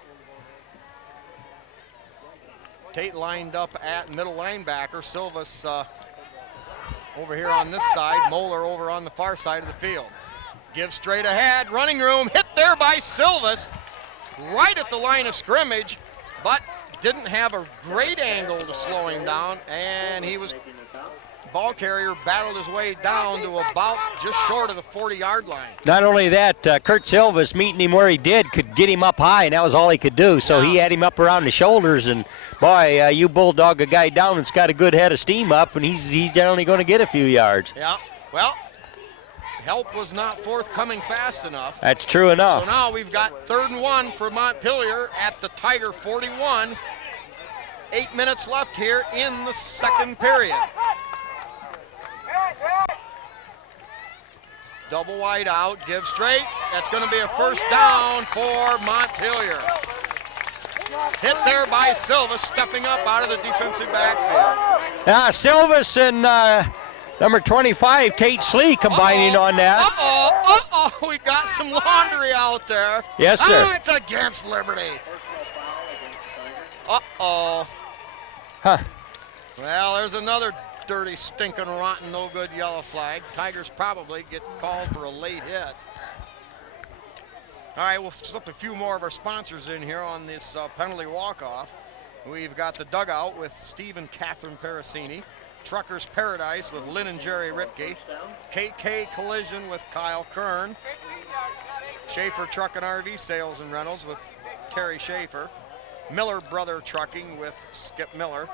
Tate lined up at middle linebacker. Silvas over here on this side. Moeller over on the far side of the field. Gives straight ahead. Running room hit there by Silvas. Right at the line of scrimmage, but didn't have a great angle to slow him down, and he was ball carrier battled his way down to about just short of the 40-yard line. Not only that, Kurt Silvas meeting him where he did could get him up high, and that was all he could do. So he had him up around the shoulders, and boy, you bulldog a guy down that's got a good head of steam up, and he's generally going to get a few yards. Yeah, well, help was not forthcoming fast enough. That's true enough. So now we've got 3rd and 1 for Montpelier at the Tiger 41. 8 minutes left here in the second period. Double wide out, give straight. That's going to be a first down for Montpelier. Hit there by Silva, stepping up out of the defensive backfield. Yeah, Silvas and number 25, Tate Slee, combining on that. We got some laundry out there. Yes, sir. It's against Liberty. Huh. Well, there's another dirty, stinking, rotten, no good yellow flag. Tigers probably get called for a late hit. All right, we'll slip a few more of our sponsors in here on this penalty walk-off. We've got the Dugout with Steve and Catherine Parasini, Truckers Paradise with Lynn and Jerry Ripke, KK Collision with Kyle Kern, Schaefer Truck and RV Sales and Rentals with Terry Schaefer, Miller Brother Trucking with Skip Miller,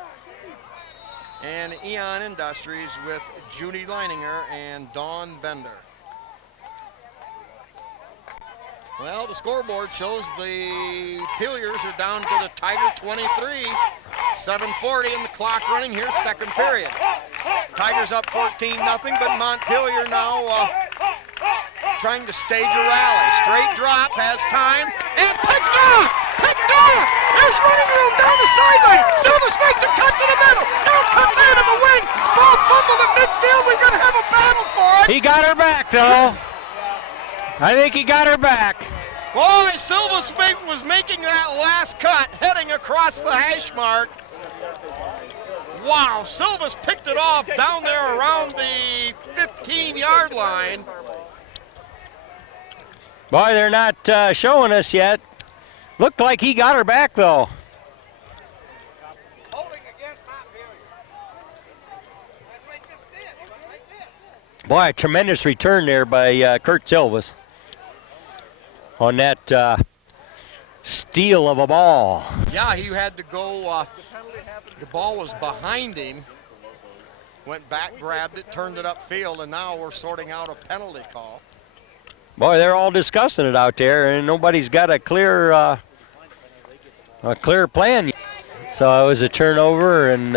and Eon Industries with Judy Leininger and Dawn Bender. Well, the scoreboard shows the Pillars are down to the Tiger 23. 7:40 and the clock running here, second period. Tigers up 14-0, but Montpelier now trying to stage a rally. Straight drop, has time, and picked off! Picked off! There's running room down the sideline. Silvas makes a cut to the middle. Now cut there to the wing. Ball fumbled at midfield. We're going to have a battle for it. He got her back, though. I think he got her back. Boy, Silvas was making that last cut, heading across the hash mark. Wow, Silvas picked it off down there around the 15-yard line. Boy, they're not showing us yet. Looked like he got her back, though. Holding against Montpelier. That's what he just did. Right there. Boy, a tremendous return there by Kurt Silvas on that steal of a ball. Yeah, he had to go. The ball was behind him. Went back, grabbed it, turned it upfield, and now we're sorting out a penalty call. Boy, they're all discussing it out there, and nobody's got a clear plan. So it was a turnover, and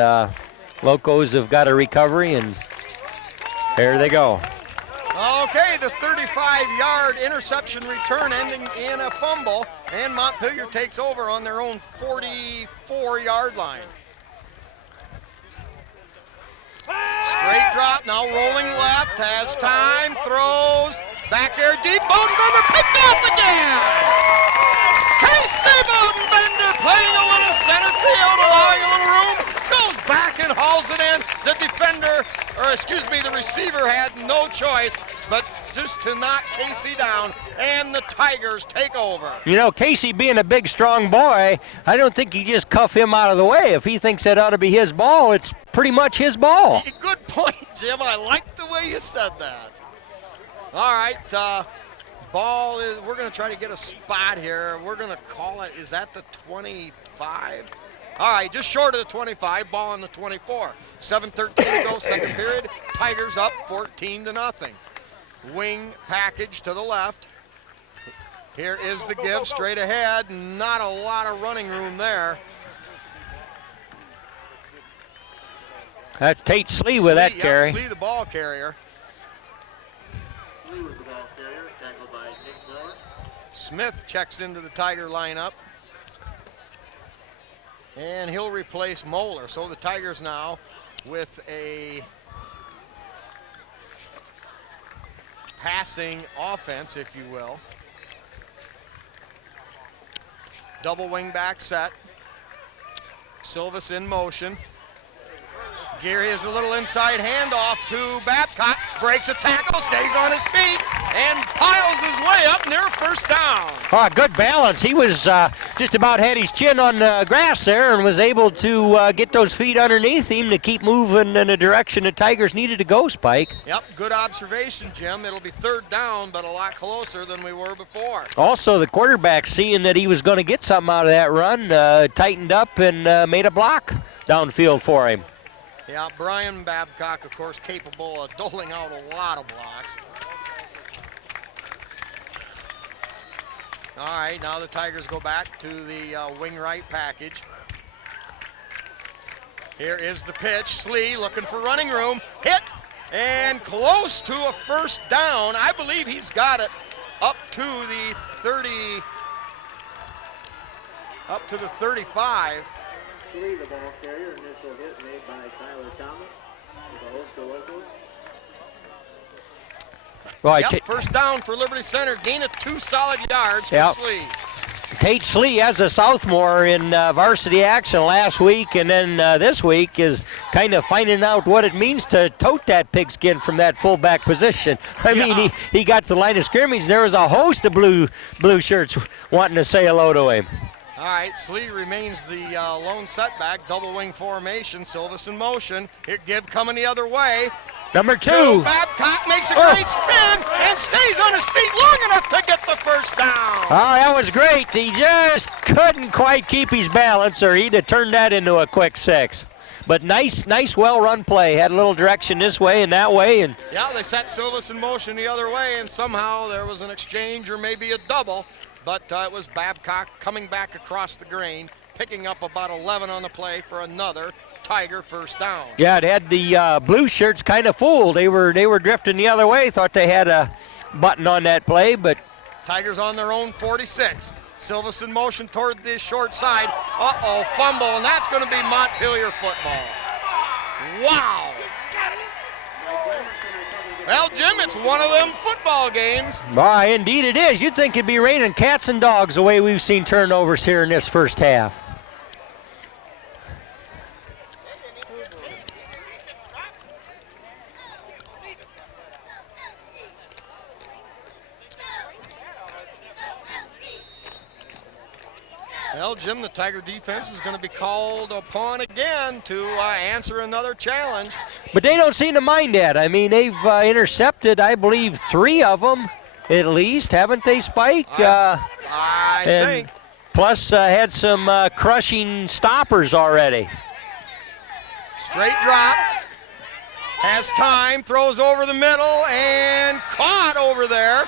Locos have got a recovery, and there they go. Okay, the 35-yard interception return ending in a fumble, and Montpelier takes over on their own 44-yard line. Straight drop, now rolling left, has time, throws, back there deep, Bodenbender picked off again! Casey Bodenbender playing a little center field, allowing a little room, goes back and hauls it in. The defender, the receiver had no choice but just to knock Casey down, and the Tigers take over. You know, Casey being a big, strong boy, I don't think you just cuff him out of the way. If he thinks that ought to be his ball, it's pretty much his ball. Good point, Jim. I like the way you said that. All right, ball is, we're going to try to get a spot here. We're going to call it, is that the 25? All right, just short of the 25, ball on the 24. 7:13 to go, second period. Tigers up 14-0. Wing package to the left. Here is the give straight ahead. Not a lot of running room there. That's Tate Slee with that carry. Slee, the ball carrier. Slee was the ball carrier, tackled by Nick Miller. Smith checks into the Tiger lineup. And he'll replace Moeller. So the Tigers now with a passing offense, if you will. Double wing back set. Silvas in motion. Geary is a little inside handoff to Babcock. Breaks a tackle, stays on his feet, and piles his way up near first down. Oh, good balance. He was just about had his chin on the grass there and was able to get those feet underneath him to keep moving in the direction the Tigers needed to go, Spike. Yep, good observation, Jim. It'll be third down, but a lot closer than we were before. Also, the quarterback, seeing that he was going to get something out of that run, tightened up and made a block downfield for him. Yeah, Brian Babcock, of course, capable of doling out a lot of blocks. All right, now the Tigers go back to the wing right package. Here is the pitch. Slee looking for running room. Hit and close to a first down. I believe he's got it up to the 30, up to the 35. Slee, the ball carrier, initial hit made by Tyler Thomas with a host of locals. Right, Yep, first down for Liberty Center. Gain of 2 solid yards Yep. for Slee. Tate Slee, as a sophomore in varsity action last week and then this week, is kind of finding out what it means to tote that pigskin from that fullback position. I mean, he got to the line of scrimmage. There was a host of blue shirts wanting to say hello to him. All right, Slee remains the lone setback, double wing formation. Silvis in motion. Here, Gibb coming the other way. Number 2. Babcock makes a great spin and stays on his feet long enough to get the first down. Oh, that was great. He just couldn't quite keep his balance, or he'd have turned that into a quick 6. But nice, well-run play. Had a little direction this way and that way. And yeah, they set Silvis in motion the other way, and somehow there was an exchange or maybe a double. But it was Babcock coming back across the grain, picking up about 11 on the play for another Tiger first down. yeah, it had the blue shirts kind of fooled. They were drifting the other way. Thought they had a button on that play, but Tigers on their own 46. Silvis in motion toward the short side. Uh-oh, fumble, and that's going to be Montpelier football. Wow. Well, Jim, it's one of them football games. why, indeed it is. You'd think it'd be raining cats and dogs the way we've seen turnovers here in this first half. Well, Jim, the Tiger defense is going to be called upon again to answer another challenge. But they don't seem to mind that. I mean, they've intercepted, I believe, 3 of them at least, haven't they, Spike? I think. Plus had some crushing stoppers already. Straight drop. Has time, throws over the middle, and caught over there.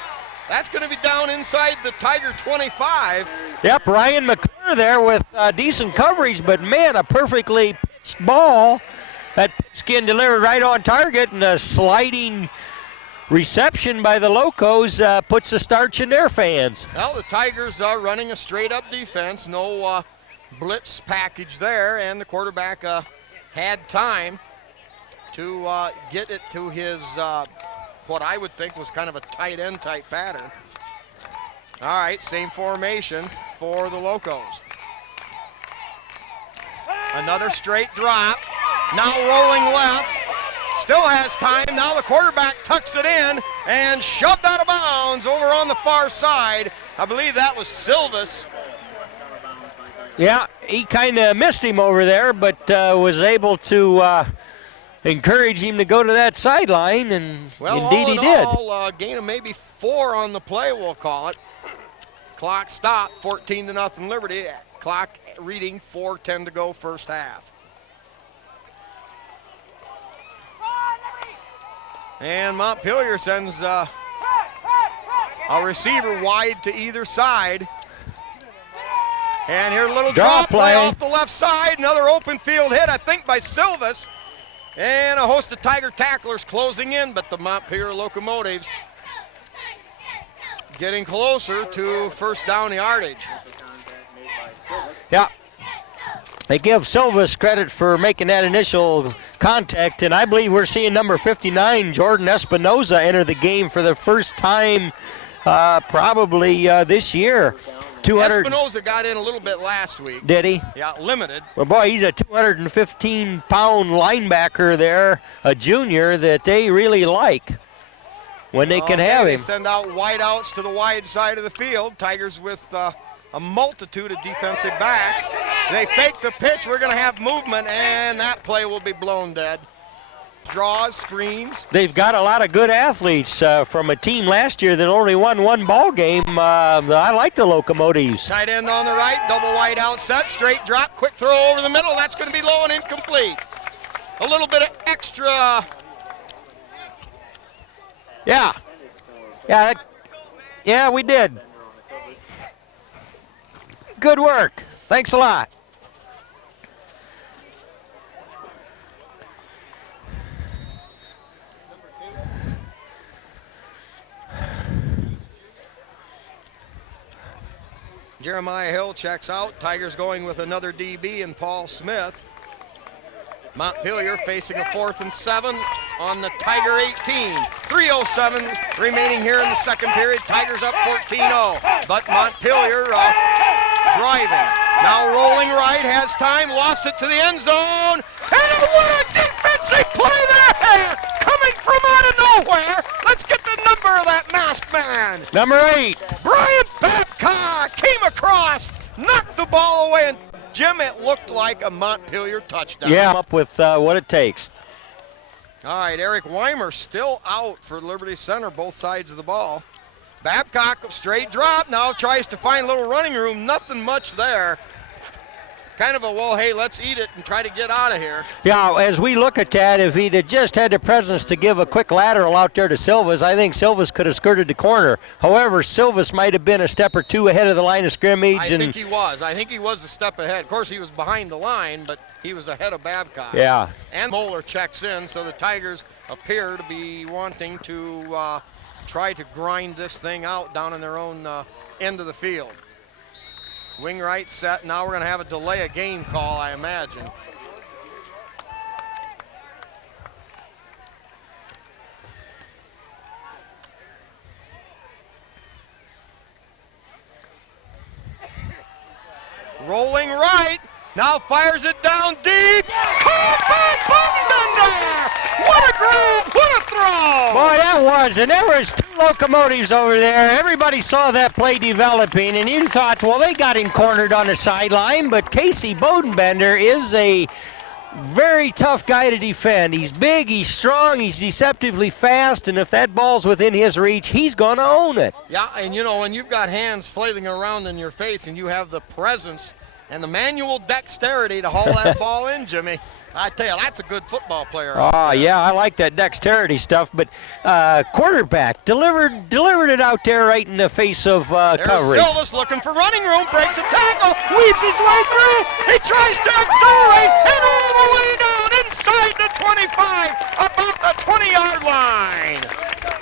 That's going to be down inside the Tiger 25. Yep, Ryan McClure there with decent coverage, but man, a perfectly pitched ball. That skin delivered right on target, and a sliding reception by the Locos puts the starch in their fans. Well, the Tigers are running a straight-up defense, no blitz package there, and the quarterback had time to get it to his what I would think was kind of a tight end type pattern. All right, same formation for the Locos. Another straight drop. Now rolling left. Still has time. Now the quarterback tucks it in and shoved out of bounds over on the far side. I believe that was Silvis. Yeah, he kind of missed him over there, but was able to encourage him to go to that sideline, and well, indeed he did. All, gain of maybe 4 on the play, we'll call it. Clock stopped, 14-0 Liberty. Clock reading 4:10 to go first half. And Montpelier sends a receiver wide to either side. And here a little draw play off the left side. Another open field hit, I think, by Silvis. And a host of Tiger tacklers closing in, but the Montpelier Locomotives getting closer to first down yardage. Yeah. They give Silvis credit for making that initial contact, and I believe we're seeing number 59, Jordan Espinoza, enter the game for the first time probably this year. Espinoza got in a little bit last week. Did he? Yeah, limited. Well, boy, he's a 215-pound linebacker there, a junior that they really like when they can have him. They send out wideouts to the wide side of the field. Tigers with a multitude of defensive backs. They fake the pitch. We're going to have movement, and that play will be blown dead. Draws, screens. They've got a lot of good athletes from a team last year that only won 1 ball game. I like the Locomotives. Tight end on the right, double wide out set, straight drop, quick throw over the middle. That's going to be low and incomplete. A little bit of extra. Yeah. Yeah, we did. Good work. Thanks a lot. Jeremiah Hill checks out. Tigers going with another DB and Paul Smith. Montpelier facing a 4th and 7 on the Tiger 18. 3:07 remaining here in the second period. Tigers up 14-0, but Montpelier driving. Now rolling right, has time, lost it to the end zone. And what a defensive play there! Coming from out of nowhere. Let's get the number of that masked man. Number 8. Brian Babcock came across, knocked the ball away, and Jim, it looked like a Montpelier touchdown. Yeah, up with what it takes. All right, Eric Weimer still out for Liberty Center, both sides of the ball. Babcock, straight drop, now tries to find a little running room. Nothing much there. Kind of a, well, hey, let's eat it and try to get out of here. Yeah, as we look at that, if he'd have just had the presence to give a quick lateral out there to Silvas, I think Silvas could have skirted the corner. However, Silvas might have been a step or two ahead of the line of scrimmage. I think he was. I think he was a step ahead. Of course, he was behind the line, but he was ahead of Babcock. Yeah. And Moeller checks in, so the Tigers appear to be wanting to try to grind this thing out down in their own end of the field. Wing right set. Now we're going to have a delay of game call, I imagine. Rolling right. Now fires it down deep. Caught by Buckner! What a groove! What a throw! Boy, that was, and there was 2 locomotives over there. Everybody saw that play developing, and you thought, well, they got him cornered on the sideline, but Casey Bodenbender is a very tough guy to defend. He's big, he's strong, he's deceptively fast, and if that ball's within his reach, he's going to own it. Yeah, and you know, when you've got hands flailing around in your face and you have the presence and the manual dexterity to haul that ball in, Jimmy, I tell you, that's a good football player. Oh, yeah, I like that dexterity stuff, but quarterback delivered it out there right in the face of coverage. There's Silvas looking for running room, breaks a tackle, weaves his way through, he tries to accelerate, and all the way down inside the 25, about the 20-yard line.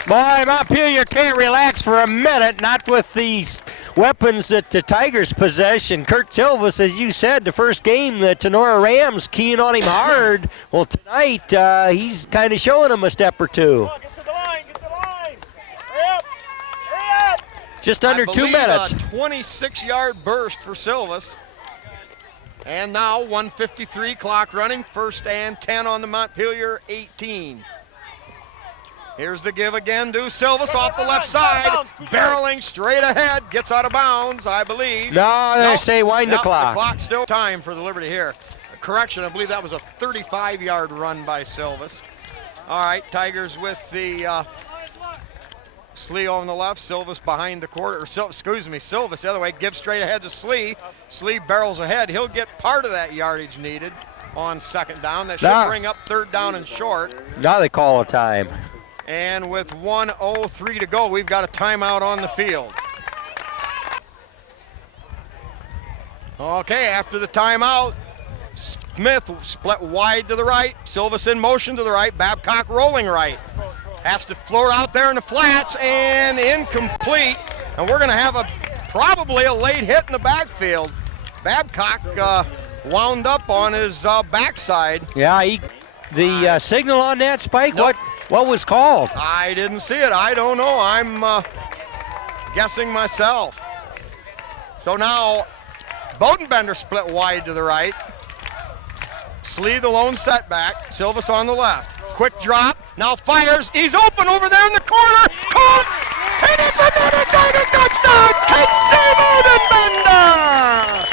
Boy, Montpelier can't relax for a minute, not with these weapons that the Tigers possess. And Kurt Silvas, as you said, the first game, the Tenora Rams keying on him hard. Well, tonight he's kind of showing them a step or two. Get to the line, get to the line. Hurry up, hurry up. Just under 2 minutes. A 26-yard burst for Silvas. And now 1:53 clock running, 1st and 10 on the Montpelier 18. Here's the give again to Silvas off the left side, barreling straight ahead, gets out of bounds, I believe. No, they say wind the clock. The clock's still time for the Liberty here. Correction, I believe that was a 35-yard run by Silvas. All right, Tigers with the Slee on the left, Silvas behind the quarter, Silvas the other way, gives straight ahead to Slee. Slee barrels ahead. He'll get part of that yardage needed on 2nd down. That should bring up 3rd down and short. Now they call a time. And with 1:03 to go, we've got a timeout on the field. Okay, after the timeout, Smith split wide to the right, Silvas in motion to the right, Babcock rolling right. Has to float out there in the flats and incomplete. And we're going to have probably a late hit in the backfield. Babcock wound up on his backside. Yeah, the signal on that, Spike, Nope. What was called? I didn't see it. I don't know. I'm guessing myself. So now Bodenbender split wide to the right. Slee the lone setback. Silvas on the left. Quick drop. Now fires. He's open over there in the corner. Caught. And it's another Tiger touchdown. Casey Bodenbender.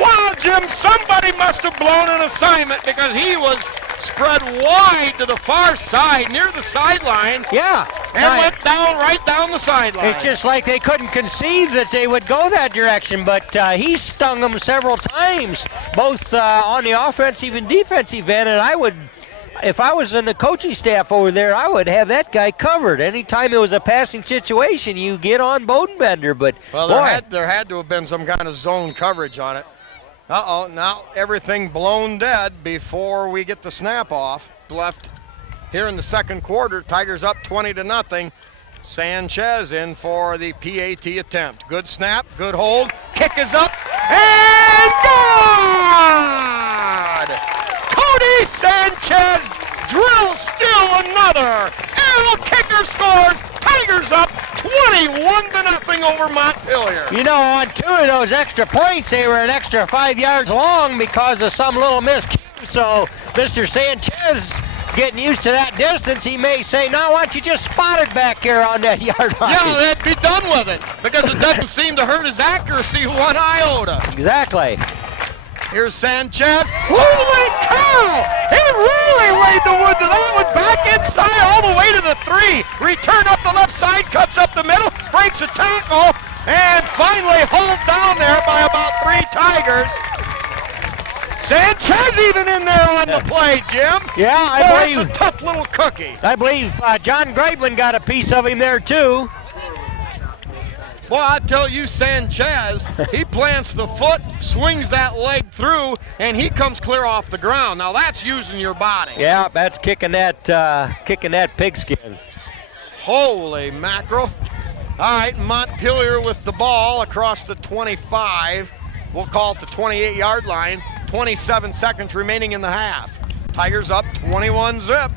Wow, Jim, somebody must have blown an assignment because he was spread wide to the far side, near the sideline. Yeah. And went right down the sideline. It's just like they couldn't conceive that they would go that direction, but he stung them several times, both on the offensive and defensive end, and if I was in the coaching staff over there, I would have that guy covered. Anytime it was a passing situation, you get on Bodenbender, but well, there had to have been some kind of zone coverage on it. Uh-oh, now everything blown dead before we get the snap off. Left here in the second quarter, Tigers up 20-0. Sanchez in for the PAT attempt. Good snap, good hold. Kick is up and good! Cody Sanchez drills still another. Arrow kicker scores. Tigers up 21-0 over Montpelier. You know, on 2 of those extra points, they were an extra 5 yards long because of some little miss. So Mr. Sanchez getting used to that distance, he may say, "No, why don't you just spot it back here on that yard line?" Yeah, they'd be done with it because it doesn't seem to hurt his accuracy one iota. Exactly. Here's Sanchez. Holy cow! He really laid the wood to that one. Back inside all the way to the 3. Return up the left side, cuts up the middle, breaks a tackle, and finally hauled down there by about 3 Tigers. Sanchez even in there on the play, Jim. Yeah, I Boy, believe. that's a tough little cookie. I believe John Greitman got a piece of him there too. Boy, I tell you, Sanchez, he plants the foot, swings that leg through, and he comes clear off the ground. Now that's using your body. Yeah, that's kicking that pigskin. Holy mackerel. All right, Montpelier with the ball across the 25. We'll call it the 28-yard line. 27 seconds remaining in the half. Tigers up 21-0.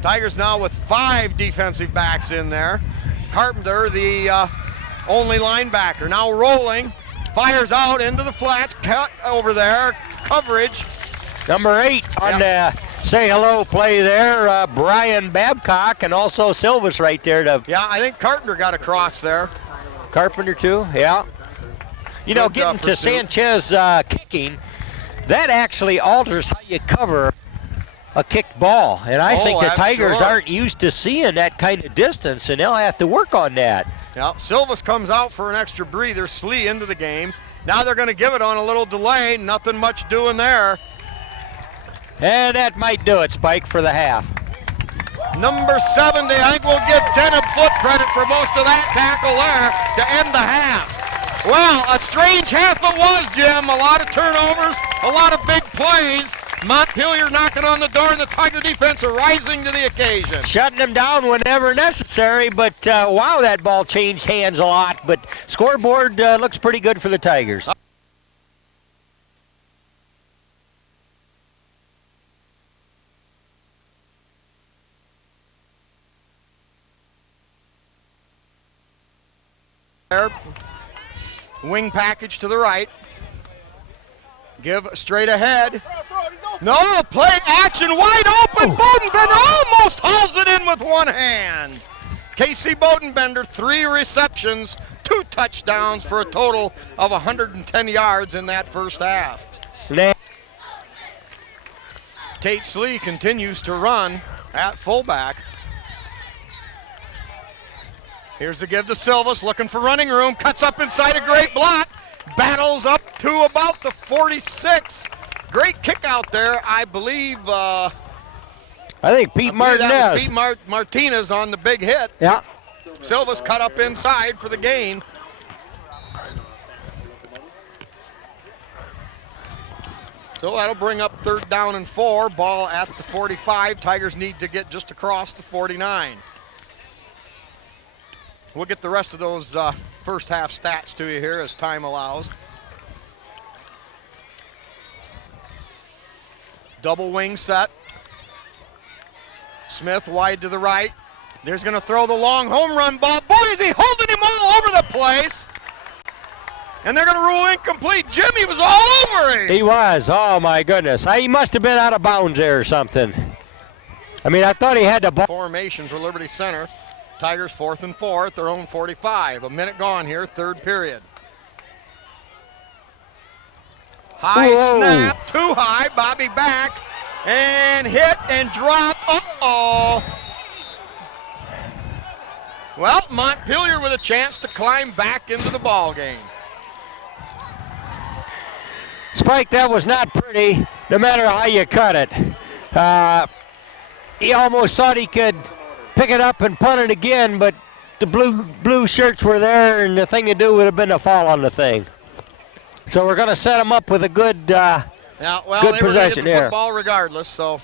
Tigers now with 5 defensive backs in there. Carpenter, the only linebacker, now rolling. Fires out into the flats, cut over there, coverage. Number 8 on the say hello play there, Brian Babcock, and also Silvas right there. Yeah, I think Carpenter got across there. Carpenter too, yeah. You know, Good, getting to pursuit. Sanchez kicking, that actually alters how you cover a kicked ball. And I think the I'm Tigers sure. aren't used to seeing that kind of distance, and they'll have to work on that. Yeah, Silvas comes out for an extra breather, Slee into the game. Now they're going to give it on a little delay, nothing much doing there. And that might do it, Spike, for the half. Number 70, I think we'll give Denham Foot credit for most of that tackle there to end the half. Well, a strange half it was, Jim. A lot of turnovers, a lot of big plays. Montpelier knocking on the door, and the Tiger defense are rising to the occasion. Shutting them down whenever necessary, but wow, that ball changed hands a lot. But scoreboard looks pretty good for the Tigers. There. Wing package to the right. Give straight ahead. No, play action wide open. Bodenbender almost hauls it in with one hand. Casey Bodenbender, 3 receptions, 2 touchdowns for a total of 110 yards in that first half. Tate Slee continues to run at fullback. Here's the give to Silvas, looking for running room, cuts up inside a great block, battles up to about the 46. Great kick out there, I believe. I think Pete Martinez. That was Pete Martinez on the big hit. Yeah. Silvas cut up inside for the gain. So that'll bring up 3rd down and 4. Ball at the 45. Tigers need to get just across the 49. We'll get the rest of those first half stats to you here as time allows. Double wing set. Smith wide to the right. There's going to throw the long home run ball. Boy, is he holding him all over the place. And they're going to rule incomplete. Jimmy was all over him. He was. Oh, my goodness. He must have been out of bounds there or something. I mean, I thought he had the ball. Formation for Liberty Center. Tigers 4th and 4 at their own 45. A minute gone here, 3rd period. High Whoa. snap, too high. Bobby back and hit and dropped. Uh-oh. Well, Montpelier with a chance to climb back into the ball game. Spike, that was not pretty, no matter how you cut it. He almost thought he could pick it up and punt it again, but the blue shirts were there, and the thing to do would have been to fall on the thing. So we're going to set him up with a good, good they possession were here. Football regardless. So,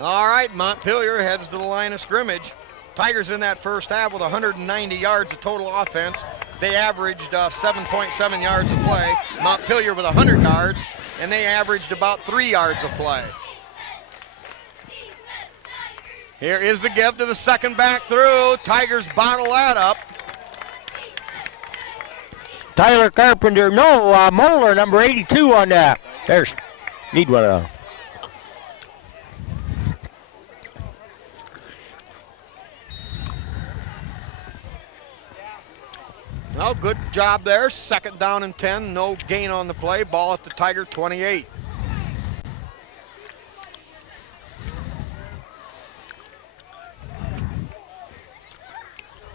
all right, Montpelier heads to the line of scrimmage. Tigers in that first half with 190 yards of total offense. They averaged 7.7 yards of play. Montpelier with 100 yards, and they averaged about 3 yards of play. Here is the give to the second back through. Tigers bottle that up. Tyler Carpenter, no, Moeller, number 82 on that. There's, need one of those. Well, good job there. Second down and 10. No gain on the play. Ball at the Tiger 28.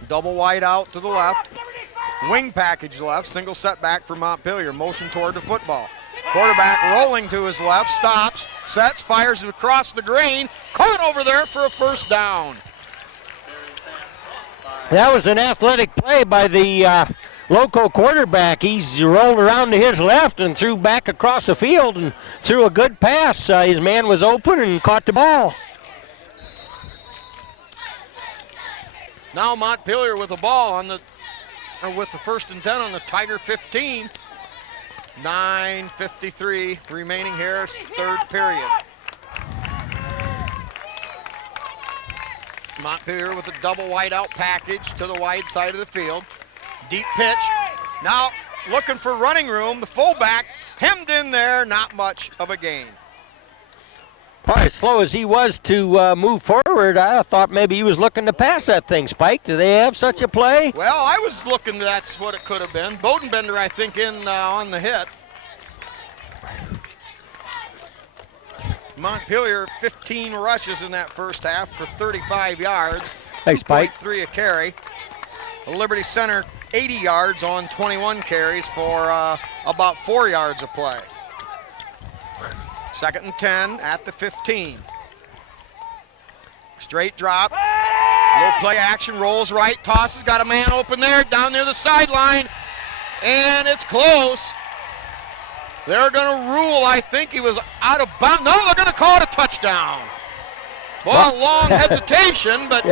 Double wide out to the left. Wing package left. Single setback for Montpelier. Motion toward the football. Quarterback rolling to his left. Stops. Sets. Fires it across the green. Caught over there for a first down. That was an athletic play by the local quarterback. He's rolled around to his left and threw back across the field and threw a good pass. His man was open and caught the ball. Now Montpelier with the ball on the, or with the 1st and 10 on the Tiger 15. 9:53 remaining here, third period. Montpelier with a double wide out package to the wide side of the field. Deep pitch. Now looking for running room. The fullback hemmed in there. Not much of a gain. Probably as slow as he was to move forward, I thought maybe he was looking to pass that thing, Spike. Do they have such a play? Well, I was looking, that's what it could have been. Bodenbender, I think, in on the hit. Montpelier, 15 rushes in that first half for 35 yards. Hey, Spike. 2.3 a carry. Liberty Center, 80 yards on 21 carries for about 4 yards of play. 2nd and 10 at the 15. Straight drop. Low play action, rolls right, tosses, got a man open there, down near the sideline, and it's close. They're going to rule, I think he was out of bounds. No, they're going to call it a touchdown. Well, long hesitation, but.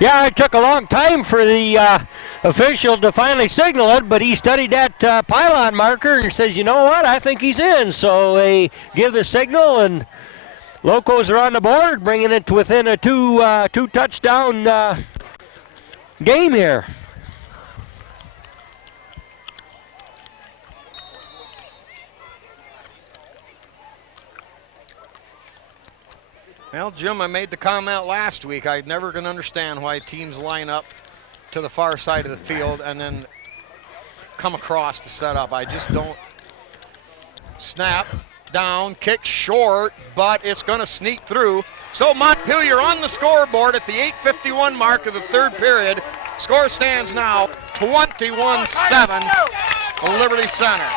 Yeah, it took a long time for the official to finally signal it, but he studied that pylon marker and says, you know what, I think he's in. So they give the signal, and Locos are on the board, bringing it to within a two touchdown game here. Well, Jim, I made the comment last week. I'm never going to understand why teams line up to the far side of the field and then come across to set up. I just don't. Snap, down, kick short, but it's going to sneak through. So Montpelier on the scoreboard at the 8:51 mark of the third period. Score stands now 21-7 for Liberty Center.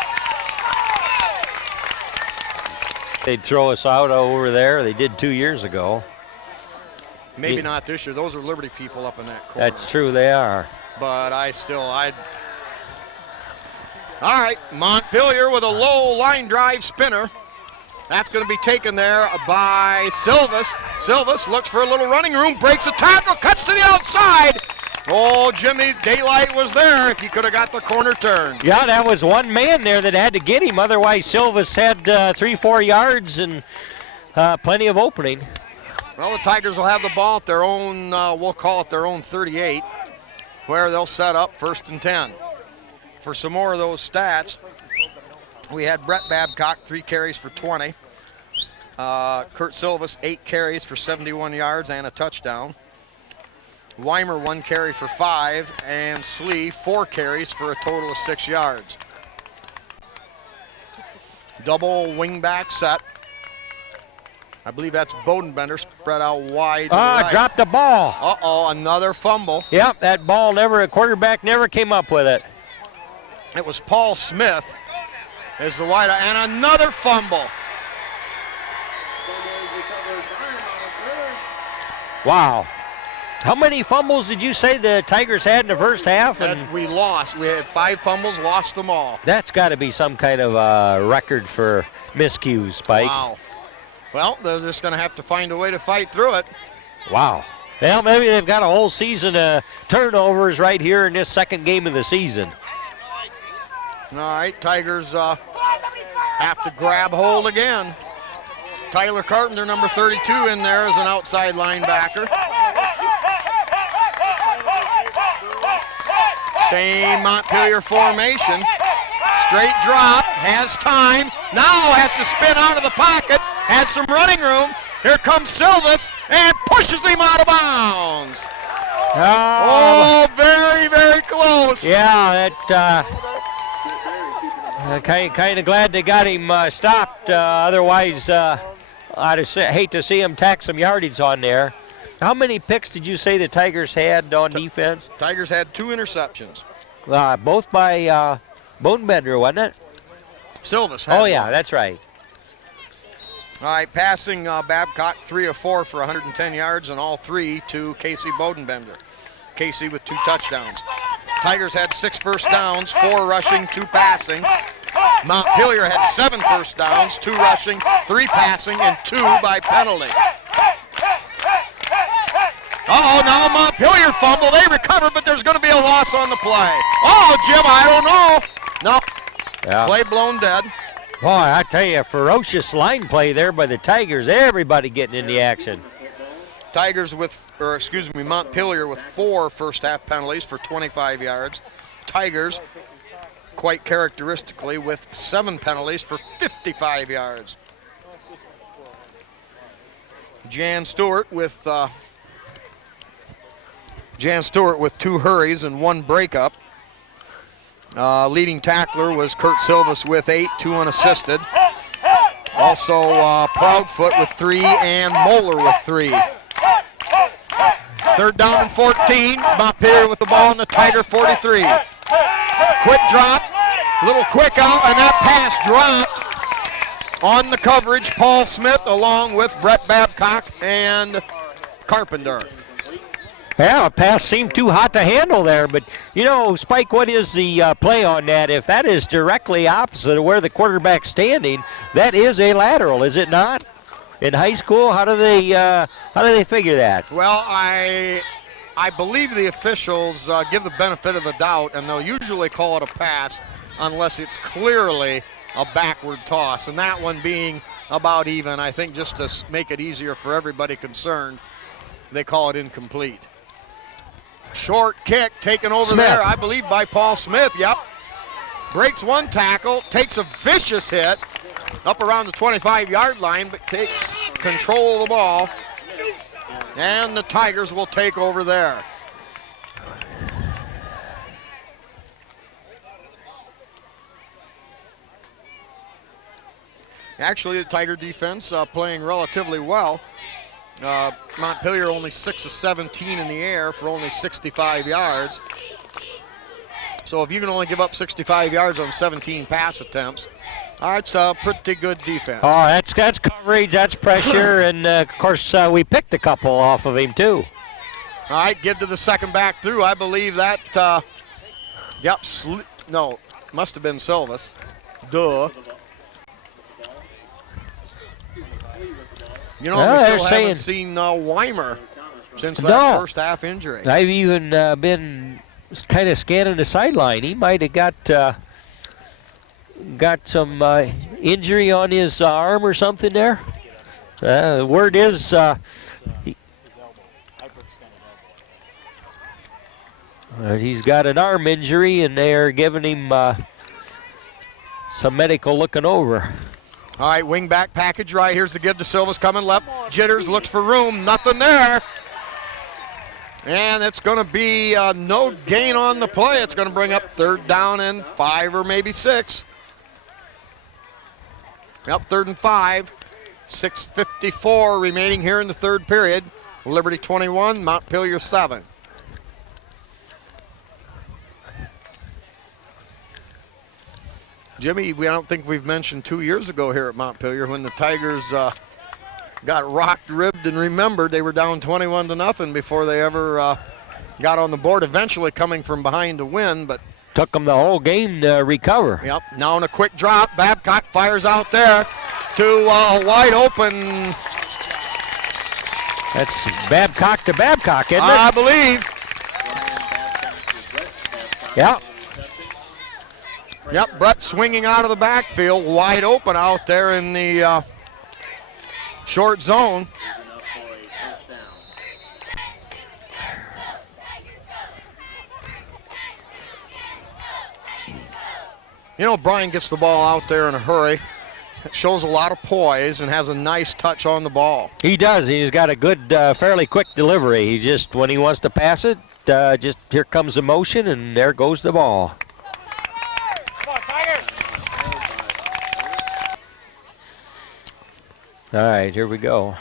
They'd throw us out over there. They did 2 years ago. Maybe not this year. Those are Liberty people up in that corner. That's true, they are. But All right, Montpelier with a low line drive spinner. That's going to be taken there by Silvas. Silvas looks for a little running room, breaks a tackle, cuts to the outside. Oh, Jimmy, daylight was there if he could have got the corner turn. Yeah, that was one man there that had to get him. Otherwise, Silvas had 3-4 yards and plenty of opening. Well, the Tigers will have the ball at their own, we'll call it their own 38, where they'll set up 1st and 10. For some more of those stats, we had Brett Babcock, 3 carries for 20. Kurt Silvas, 8 carries for 71 yards and a touchdown. Weimer, 1 carry for 5, and Slee, 4 carries for a total of 6 yards. Double wingback set. I believe that's Bodenbender spread out wide. Right. Dropped the ball. Uh-oh, another fumble. Yep, that ball a quarterback never came up with it. It was Paul Smith as the wide, and another fumble. Wow. How many fumbles did you say the Tigers had in the first half? And we lost. We had 5 fumbles, lost them all. That's got to be some kind of record for miscues, Spike. Wow. Well, they're just going to have to find a way to fight through it. Wow. Well, maybe they've got a whole season of turnovers right here in this second game of the season. All right, Tigers have to grab hold again. Tyler Carpenter, number 32, in there as an outside linebacker. Same Montpelier formation. Straight drop, has time, now has to spin out of the pocket, has some running room. Here comes Silvas and pushes him out of bounds. Oh, very, very close. Yeah, that kind of glad they got him stopped. Otherwise, I'd hate to see him tack some yardage on there. How many picks did you say the Tigers had on defense? Tigers had 2 interceptions. Both by Bonebender, wasn't it? Silvas had Oh, yeah, one. that's right. All right, passing Babcock 3 of 4 for 110 yards, and all 3 to Casey Bodenbender. Casey with 2 touchdowns. Tigers had 6 first downs, 4 rushing, 2 passing. Montpelier had 7 first downs, 2 rushing, 3 passing, and 2 by penalty. Uh-oh, now Montpelier fumble. They recover, but there's going to be a loss on the play. Oh, Jim, I don't know. No, Yeah. play blown dead. Boy, I tell you, a ferocious line play there by the Tigers. Everybody getting in the action. Montpelier with 4 first half penalties for 25 yards. Tigers, quite characteristically, with 7 penalties for 55 yards. Jan Stewart with 2 hurries and 1 breakup. Leading tackler was Kurt Silvas with 8, 2 unassisted. Also Proudfoot with 3 and Moeller with 3. 3rd down and 14. Montpelier with the ball in the Tiger 43. Quick drop, little quick out, and that pass dropped on the coverage. Paul Smith along with Brett Babcock and Carpenter. Yeah, a pass seemed too hot to handle there, but, you know, Spike, what is the play on that? If that is directly opposite of where the quarterback's standing, that is a lateral, is it not? In high school, how do they figure that? Well, I believe the officials give the benefit of the doubt, and they'll usually call it a pass unless it's clearly a backward toss, and that one being about even, I think just to make it easier for everybody concerned, they call it incomplete. Short kick taken over Smith. there, I believe, by Paul Smith. Yep. Breaks 1 tackle, takes a vicious hit up around the 25-yard line, but takes control of the ball. And the Tigers will take over there. Actually, the Tiger defense playing relatively well. Montpelier only 6 of 17 in the air for only 65 yards. So if you can only give up 65 yards on 17 pass attempts, that's a pretty good defense. Oh, that's coverage, that's pressure, and of course we picked a couple off of him too. All right, give to the second back through. I believe that, must have been Silvas. Duh. You know, we still haven't seen Weimer since that first half injury. I've even been kind of scanning the sideline. He might have got some injury on his arm or something there. The word is he's got an arm injury, and they're giving him some medical looking over. All right, wing back package right. Here's the give to Silvas coming left. Jitters, looks for room, nothing there. And it's going to be no gain on the play. It's going to bring up 3rd down and 5 or maybe 6. Yep, 3rd and 5. 6:54 remaining here in the 3rd period. Liberty 21, Montpelier 7. Jimmy, I don't think we've mentioned 2 years ago here at Montpelier when the Tigers got rocked, ribbed, and remembered. They were down 21-0 before they ever got on the board, eventually coming from behind to win, but took them the whole game to recover. Yep, now in a quick drop, Babcock fires out there to a wide open That's Babcock to Babcock, isn't it? I believe. Yeah. Yep, Brett swinging out of the backfield, wide open out there in the short zone. You know, Brian gets the ball out there in a hurry. It shows a lot of poise and has a nice touch on the ball. He does. He's got a good, fairly quick delivery. He just, when he wants to pass it, just here comes the motion, and there goes the ball. Come on, Tigers. All right, here we go.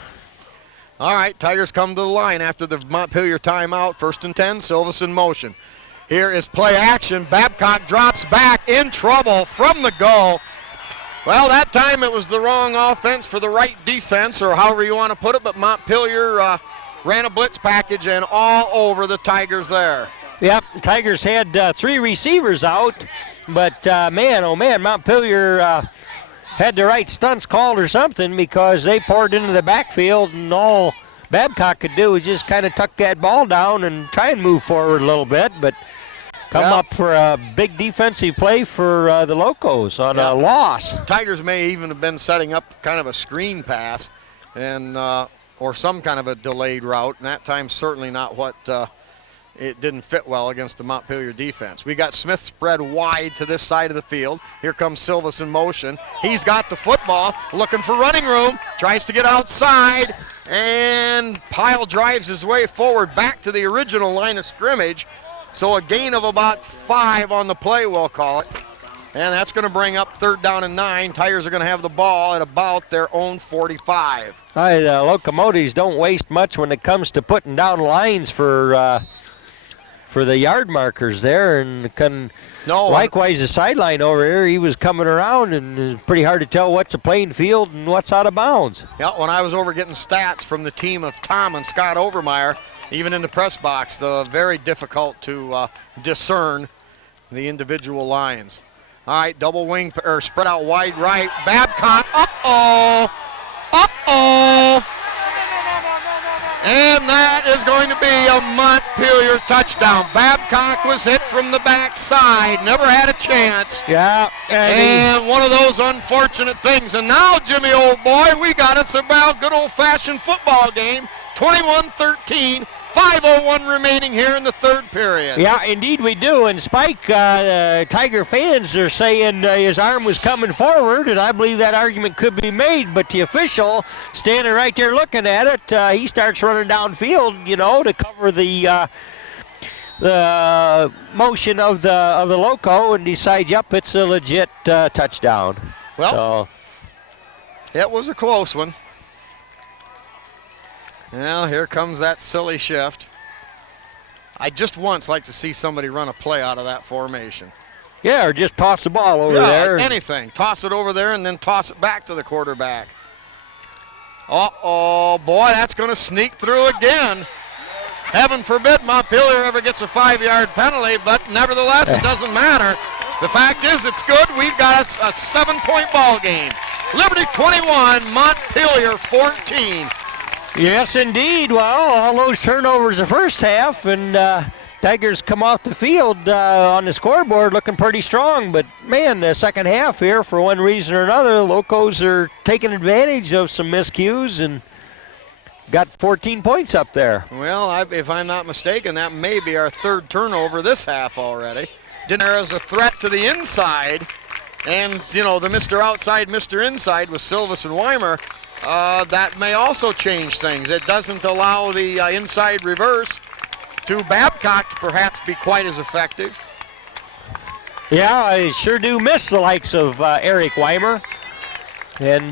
All right, Tigers come to the line after the Montpelier timeout. 1st and 10, Silvis in motion. Here is play action. Babcock drops back, in trouble from the goal. Well, that time it was the wrong offense for the right defense, or however you want to put it, but Montpelier ran a blitz package and all over the Tigers there. Yep, Tigers had 3 receivers out, but man, oh man, Montpelier had the right stunts called or something, because they poured into the backfield, and all Babcock could do was just kind of tuck that ball down and try and move forward a little bit, but come up for a big defensive play for the Locos on a loss. Tigers may even have been setting up kind of a screen pass and or some kind of a delayed route, and that time certainly not what it didn't fit well against the Montpelier defense. We got Smith spread wide to this side of the field. Here comes Silvis in motion. He's got the football, looking for running room, tries to get outside, and Pyle drives his way forward back to the original line of scrimmage. So a gain of about 5 on the play, we'll call it. And that's going to bring up 3rd down and 9. Tigers are going to have the ball at about their own 45. Locomotives don't waste much when it comes to putting down lines for the yard markers there. And likewise, the sideline over here, he was coming around, and it's pretty hard to tell what's a playing field and what's out of bounds. Yeah, when I was over getting stats from the team of Tom and Scott Overmeyer, even in the press box, very difficult to discern the individual lines. All right, double wing, or spread out wide right. Babcock, uh-oh. And that is going to be a Montpelier touchdown. Babcock was hit from the backside, never had a chance. Yeah. And one of those unfortunate things. And now, Jimmy, old boy, we got us about good old-fashioned football game. 21-13, 5:01 remaining here in the 3rd period. Yeah, indeed we do. And Spike, Tiger fans are saying his arm was coming forward, and I believe that argument could be made. But the official, standing right there looking at it, he starts running downfield, to cover the motion of the Loco, and decides, yep, it's a legit touchdown. Well, it was a close one. Well, here comes that silly shift. I just once like to see somebody run a play out of that formation. Yeah, or just toss the ball over there. Anything. Toss it over there and then toss it back to the quarterback. Uh-oh, boy, that's going to sneak through again. Heaven forbid Montpelier ever gets a 5-yard penalty, but nevertheless, it doesn't matter. The fact is, it's good. We've got a 7-point ball game. Liberty 21, Montpelier 14. Yes, indeed. Well, all those turnovers the first half, and Tigers come off the field on the scoreboard looking pretty strong. But, man, the second half here, for one reason or another, Locos are taking advantage of some miscues and got 14 points up there. Well, if I'm not mistaken, that may be our 3rd turnover this half already. Dinner as a threat to the inside, and, the Mr. Outside, Mr. Inside with Silvis and Weimer. That may also change things. It doesn't allow the inside reverse to Babcock to perhaps be quite as effective. Yeah, I sure do miss the likes of Eric Weimer. And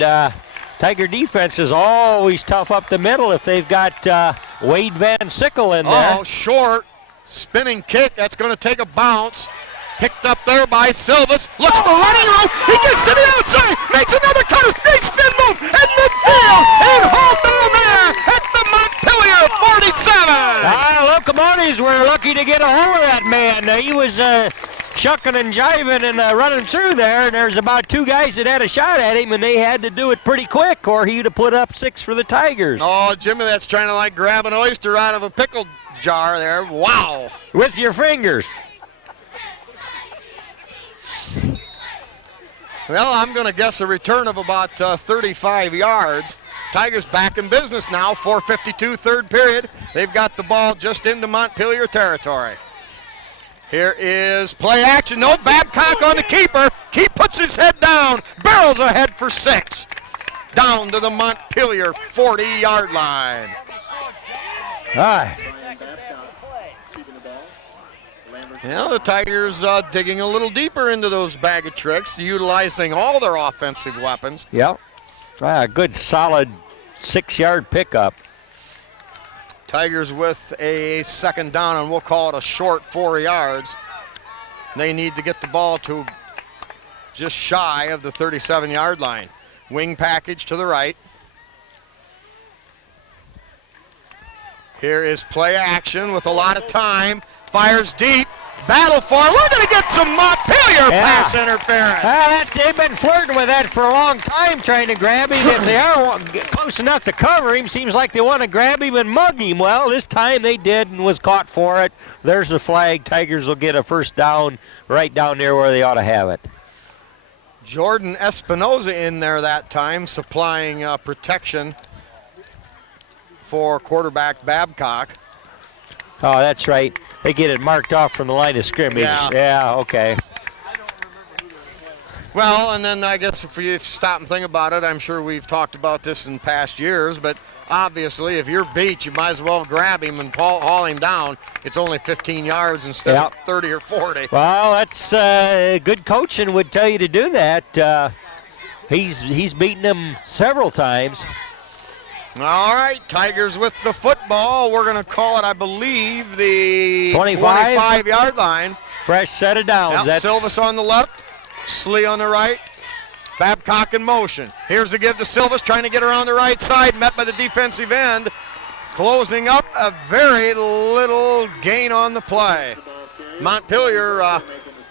Tiger defense is always tough up the middle if they've got Wade Van Sickle in there. Oh, short, spinning kick. That's going to take a bounce. Picked up there by Silvis. Looks for running room. He gets to the outside. Makes another cut. A straight spin move. And midfield. And hold down there at the Montpelier 47. Locomotives were lucky to get a hold of that man. He was shucking and jiving and running through there, and there's about 2 guys that had a shot at him, and they had to do it pretty quick, or he'd have put up 6 for the Tigers. Oh, Jimmy, that's trying to like grab an oyster out of a pickle jar there. Wow. With your fingers. Well, I'm going to guess a return of about 35 yards. Tigers back in business now, 4:52 third period. They've got the ball just into Montpelier territory. Here is play action. No, Babcock on the keeper. He puts his head down, barrels ahead for 6. Down to the Montpelier 40-yard line. All right. Now the Tigers digging a little deeper into those bag of tricks, utilizing all their offensive weapons. Yep. Good solid 6-yard pickup. Tigers with a second down, and we'll call it a short 4 yards. They need to get the ball to just shy of the 37-yard line. Wing package to the right. Here is play action with a lot of time. Fires deep. Battle for it. We're going to get some Montpelier pass interference. They've been flirting with that for a long time, trying to grab him. If they are close enough to cover him, seems like they want to grab him and mug him. Well, this time they did and was caught for it. There's the flag. Tigers will get a first down right down there where they ought to have it. Jordan Espinoza in there that time, supplying protection for quarterback Babcock. Oh, that's right. They get it marked off from the line of scrimmage. Yeah, okay. Well, and then I guess if you stop and think about it, I'm sure we've talked about this in past years, but obviously if you're beat, you might as well grab him and haul him down. It's only 15 yards instead of 30 or 40. Well, that's good coaching would tell you to do that. He's beaten them several times. All right, Tigers with the football. We're going to call it, I believe, the 25-yard line. Fresh set of downs. Yep, Silvas on the left, Slee on the right. Babcock in motion. Here's the give to Silvas, trying to get around the right side, met by the defensive end. Closing up, a very little gain on the play. Montpelier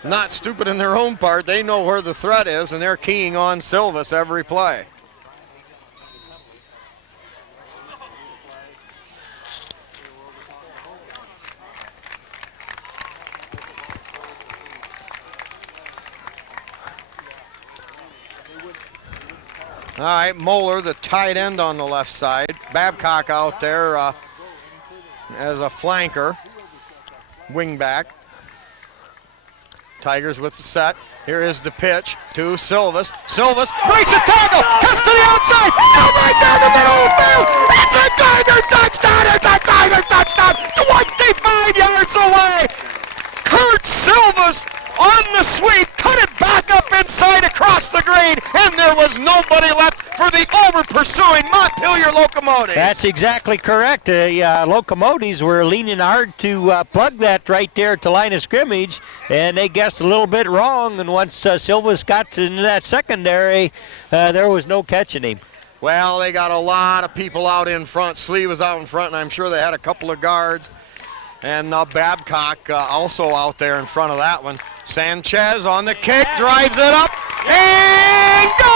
not stupid in their own part. They know where the threat is, and they're keying on Silvas every play. All right, Moeller, the tight end on the left side. Babcock out there as a flanker, wing back. Tigers with the set. Here is the pitch to Silvas. Silvas breaks a tackle, cuts to the outside, now right down the middle of the field. It's a Tiger touchdown! It's a Tiger touchdown! 25 yards away. Kurt Silvas on the sweep, cut it back up inside across the green, and there was nobody left for the over-pursuing Montpelier Locomotives. That's exactly correct. Locomotives were leaning hard to plug that right there to line of scrimmage, and they guessed a little bit wrong, and once Silvas got into that secondary, there was no catching him. Well, they got a lot of people out in front. Slee was out in front, and I'm sure they had a couple of guards. And Babcock also out there in front of that one. Sanchez on the kick, drives it up, and good!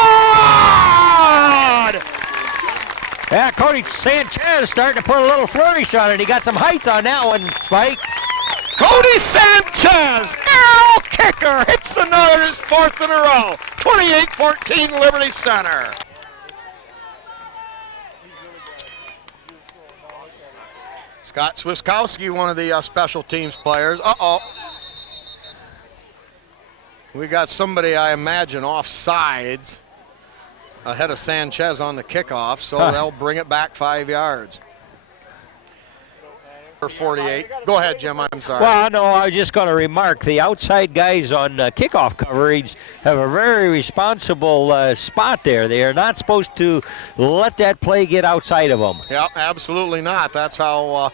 Yeah, Cody Sanchez starting to put a little flourish on it. He got some height on that one, Spike. Cody Sanchez, arrow kicker, hits another, his 4th in a row. 28-14 Liberty Center. Scott Swiskowski, one of the special teams players. We got somebody, I imagine, offsides ahead of Sanchez on the kickoff, so they'll bring it back 5 yards. For 48. Go ahead, Jim, I'm sorry. Well, no, I was just going to remark, the outside guys on kickoff coverage have a very responsible spot there. They are not supposed to let that play get outside of them. Yeah, absolutely not. That's how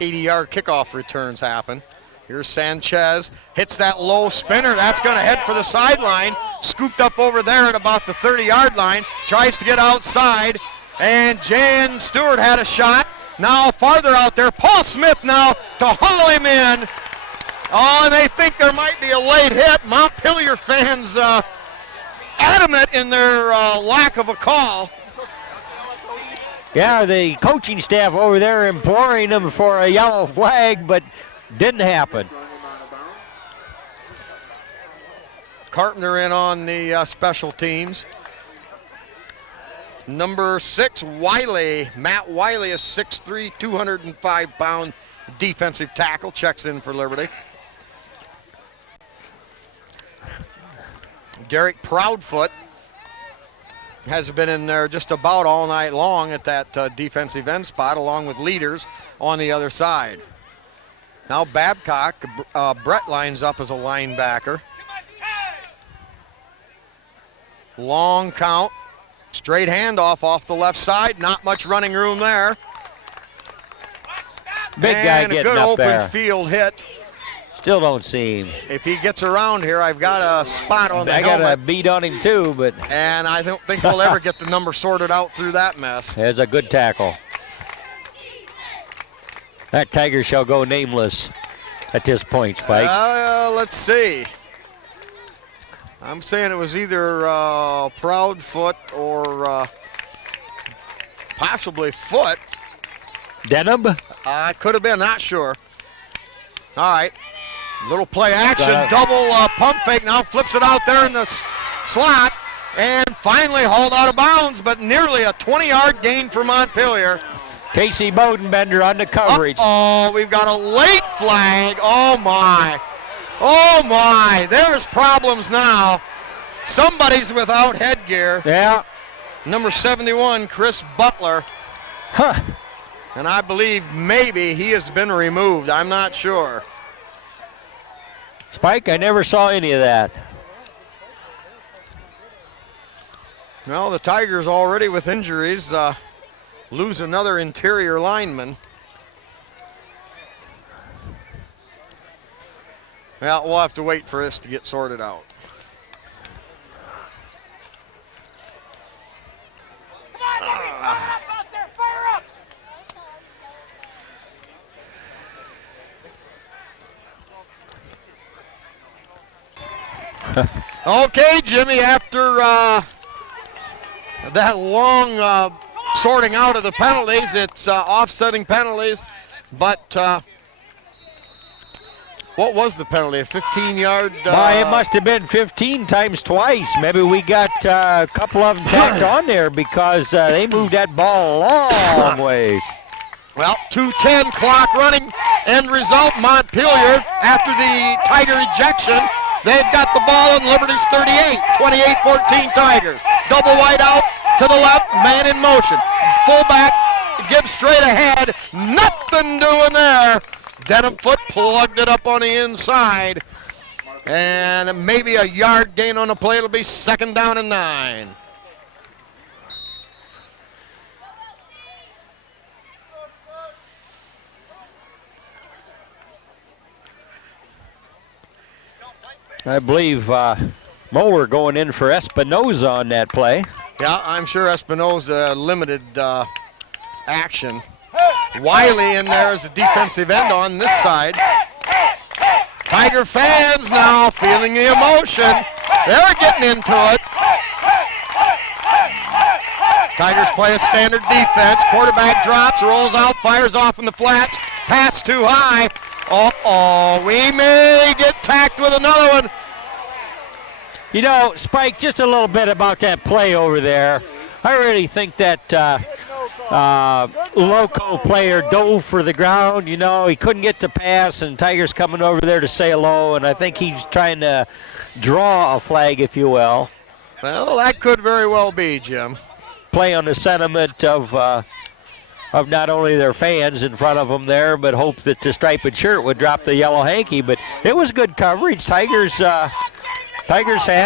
80-yard kickoff returns happen. Here's Sanchez, hits that low spinner. That's going to head for the sideline. Scooped up over there at about the 30-yard line. Tries to get outside, and Jan Stewart had a shot. Now farther out there, Paul Smith now to haul him in. Oh, and they think there might be a late hit. Montpelier fans adamant in their lack of a call. Yeah, the coaching staff over there imploring them for a yellow flag, but didn't happen. Carpenter in on the special teams. Number 6, Wiley. Matt Wiley is 6'3", 205-pound defensive tackle. Checks in for Liberty. Derek Proudfoot has been in there just about all night long at that defensive end spot, along with leaders on the other side. Now Babcock, Brett lines up as a linebacker. Long count, straight handoff off the left side. Not much running room there. Big guy and a getting good up open there. field hit. Still don't see him. If he gets around here, I've got a spot on the I got a helmet, beat on him too, but and I don't think we'll ever get the number sorted out through that mess. there's a good tackle. That Tiger shall go nameless at this point, Spike. Let's see. I'm saying it was either Proudfoot or possibly Foot. Denham? Could have been, not sure. All right. Little play action, double pump fake, now flips it out there in the slot, and finally hauled out of bounds, but nearly a 20-yard gain for Montpelier. Casey Bodenbender on the coverage. Oh, we've got a late flag. Oh, my. Oh, my. There's problems now. Somebody's without headgear. Yeah. Number 71, Chris Butler. Huh. And I believe maybe he has been removed. I'm not sure. Spike, I never saw any of that. Well, the Tigers already with injuries lose another interior lineman. Well, we'll have to wait for this to get sorted out. Come on, Liberty, fire up out there, fire up! Okay, Jimmy, after that long sorting out of the penalties, it's offsetting penalties, but what was the penalty, a 15-yard? Why, it must have been 15 times twice. Maybe we got a couple of them tacked on there because they moved that ball a long ways. Well, 2:10 clock running. End result, Montpelier, after the Tiger ejection, they've got the ball in Liberty's 38, 28-14 Tigers. Double wide out to the left, man in motion. Fullback gives straight ahead, nothing doing there. Denham Foot plugged it up on the inside, and maybe a yard gain on the play. It'll be 2nd down and 9. I believe Mower going in for Espinoza on that play. Yeah, I'm sure Espinoza limited action. Wiley in there as a defensive end on this side. Tiger fans now feeling the emotion. They're getting into it. Tigers play a standard defense. Quarterback drops, rolls out, fires off in the flats. Pass too high. Uh-oh, we may get tacked with another one. You know, Spike, just a little bit about that play over there. I really think that Loco player dove for the ground. You know, he couldn't get the pass, and Tiger's coming over there to say hello, and I think he's trying to draw a flag, if you will. Well, that could very well be, Jim. Play on the sentiment of not only their fans in front of them there, but hope that the striped shirt would drop the yellow hanky. But it was good coverage. Tigers had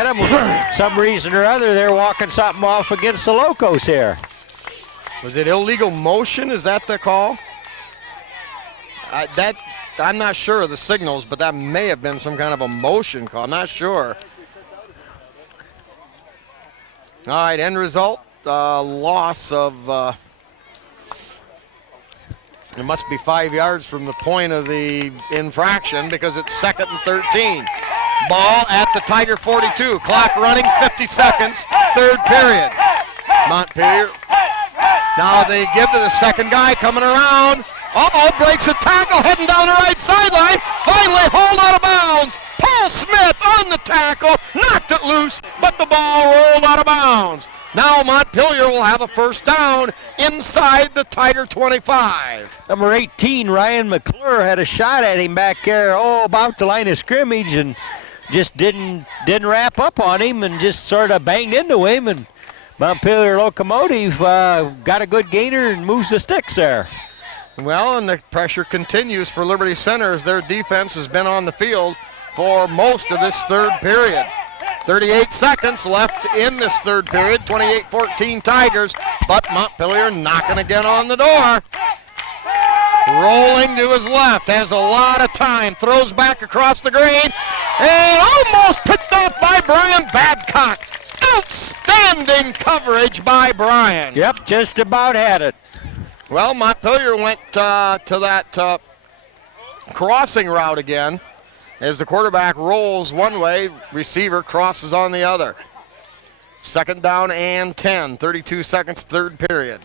them. For some reason or other, they're walking something off against the Locos here. Was it illegal motion? Is that the call? I'm not sure of the signals, but that may have been some kind of a motion call. I'm not sure. All right, end result, loss of It must be 5 yards from the point of the infraction because it's 2nd and 13. Ball at the Tiger 42. Clock running, 50 seconds, 3rd period. Montpelier. Now they give to the second guy coming around. Uh-oh, breaks a tackle, heading down the right sideline. Finally hauled out of bounds. Paul Smith on the tackle, knocked it loose, but the ball rolled out of bounds. Now Montpelier will have a first down inside the Tiger 25. Number 18, Ryan McClure, had a shot at him back there, about the line of scrimmage, and just didn't wrap up on him and just sort of banged into him. And Montpelier Locomotive got a good gainer and moves the sticks there. Well, and the pressure continues for Liberty Center as their defense has been on the field for most of this 3rd period. 38 seconds left in this 3rd period, 28-14 Tigers, but Montpelier knocking again on the door. Rolling to his left, has a lot of time, throws back across the green, and almost picked off by Brian Babcock. Outstanding coverage by Brian. Yep, just about had it. Well, Montpelier went to that crossing route again. As the quarterback rolls one way, receiver crosses on the other. 2nd down and 10, 32 seconds, 3rd period.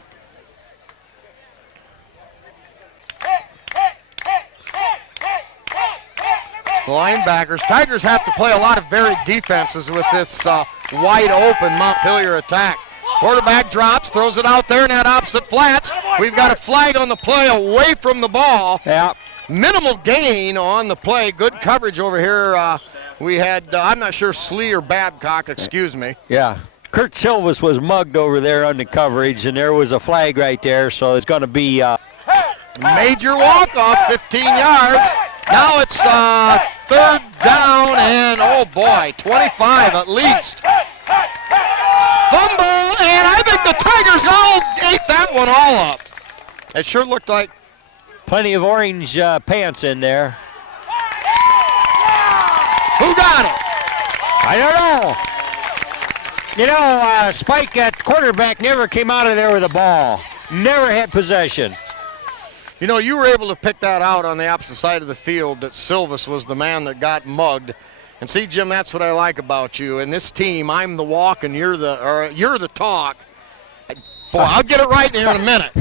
The linebackers, Tigers have to play a lot of varied defenses with this wide open Montpelier attack. Quarterback drops, throws it out there in that opposite flats. We've got a flag on the play away from the ball. Yeah. Minimal gain on the play. Good coverage over here. We had, I'm not sure, Slee or Babcock, excuse me. Yeah. Kurt Silvas was mugged over there on the coverage, and there was a flag right there, so it's going to be major walk-off, 15 yards. Now it's 3rd down and, oh boy, 25 at least. Fumble, and I think the Tigers all ate that one all up. It sure looked like plenty of orange pants in there. Who got it? I don't know. You know, Spike at quarterback never came out of there with a ball. Never had possession. You know, you were able to pick that out on the opposite side of the field that Silvas was the man that got mugged. And see, Jim, that's what I like about you. And this team, I'm the walk and you're the talk. Boy, I'll get it right in a minute.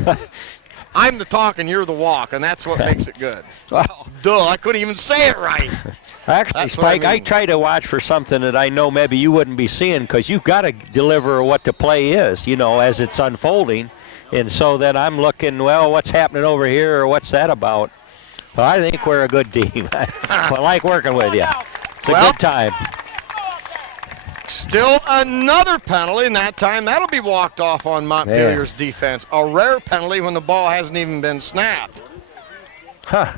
I'm the talk and you're the walk, and that's what makes it good. Well, duh, I couldn't even say it right. Actually, That's Spike, what I I mean. try to watch for something that I know maybe you wouldn't be seeing, because you've got to deliver what the play is, you know, as it's unfolding. And so then I'm looking, well, what's happening over here, or what's that about? Well, I think we're a good team. I like working with you. It's a good time. Still another penalty, and that time that'll be walked off on Montpelier's defense. A rare penalty when the ball hasn't even been snapped. Huh.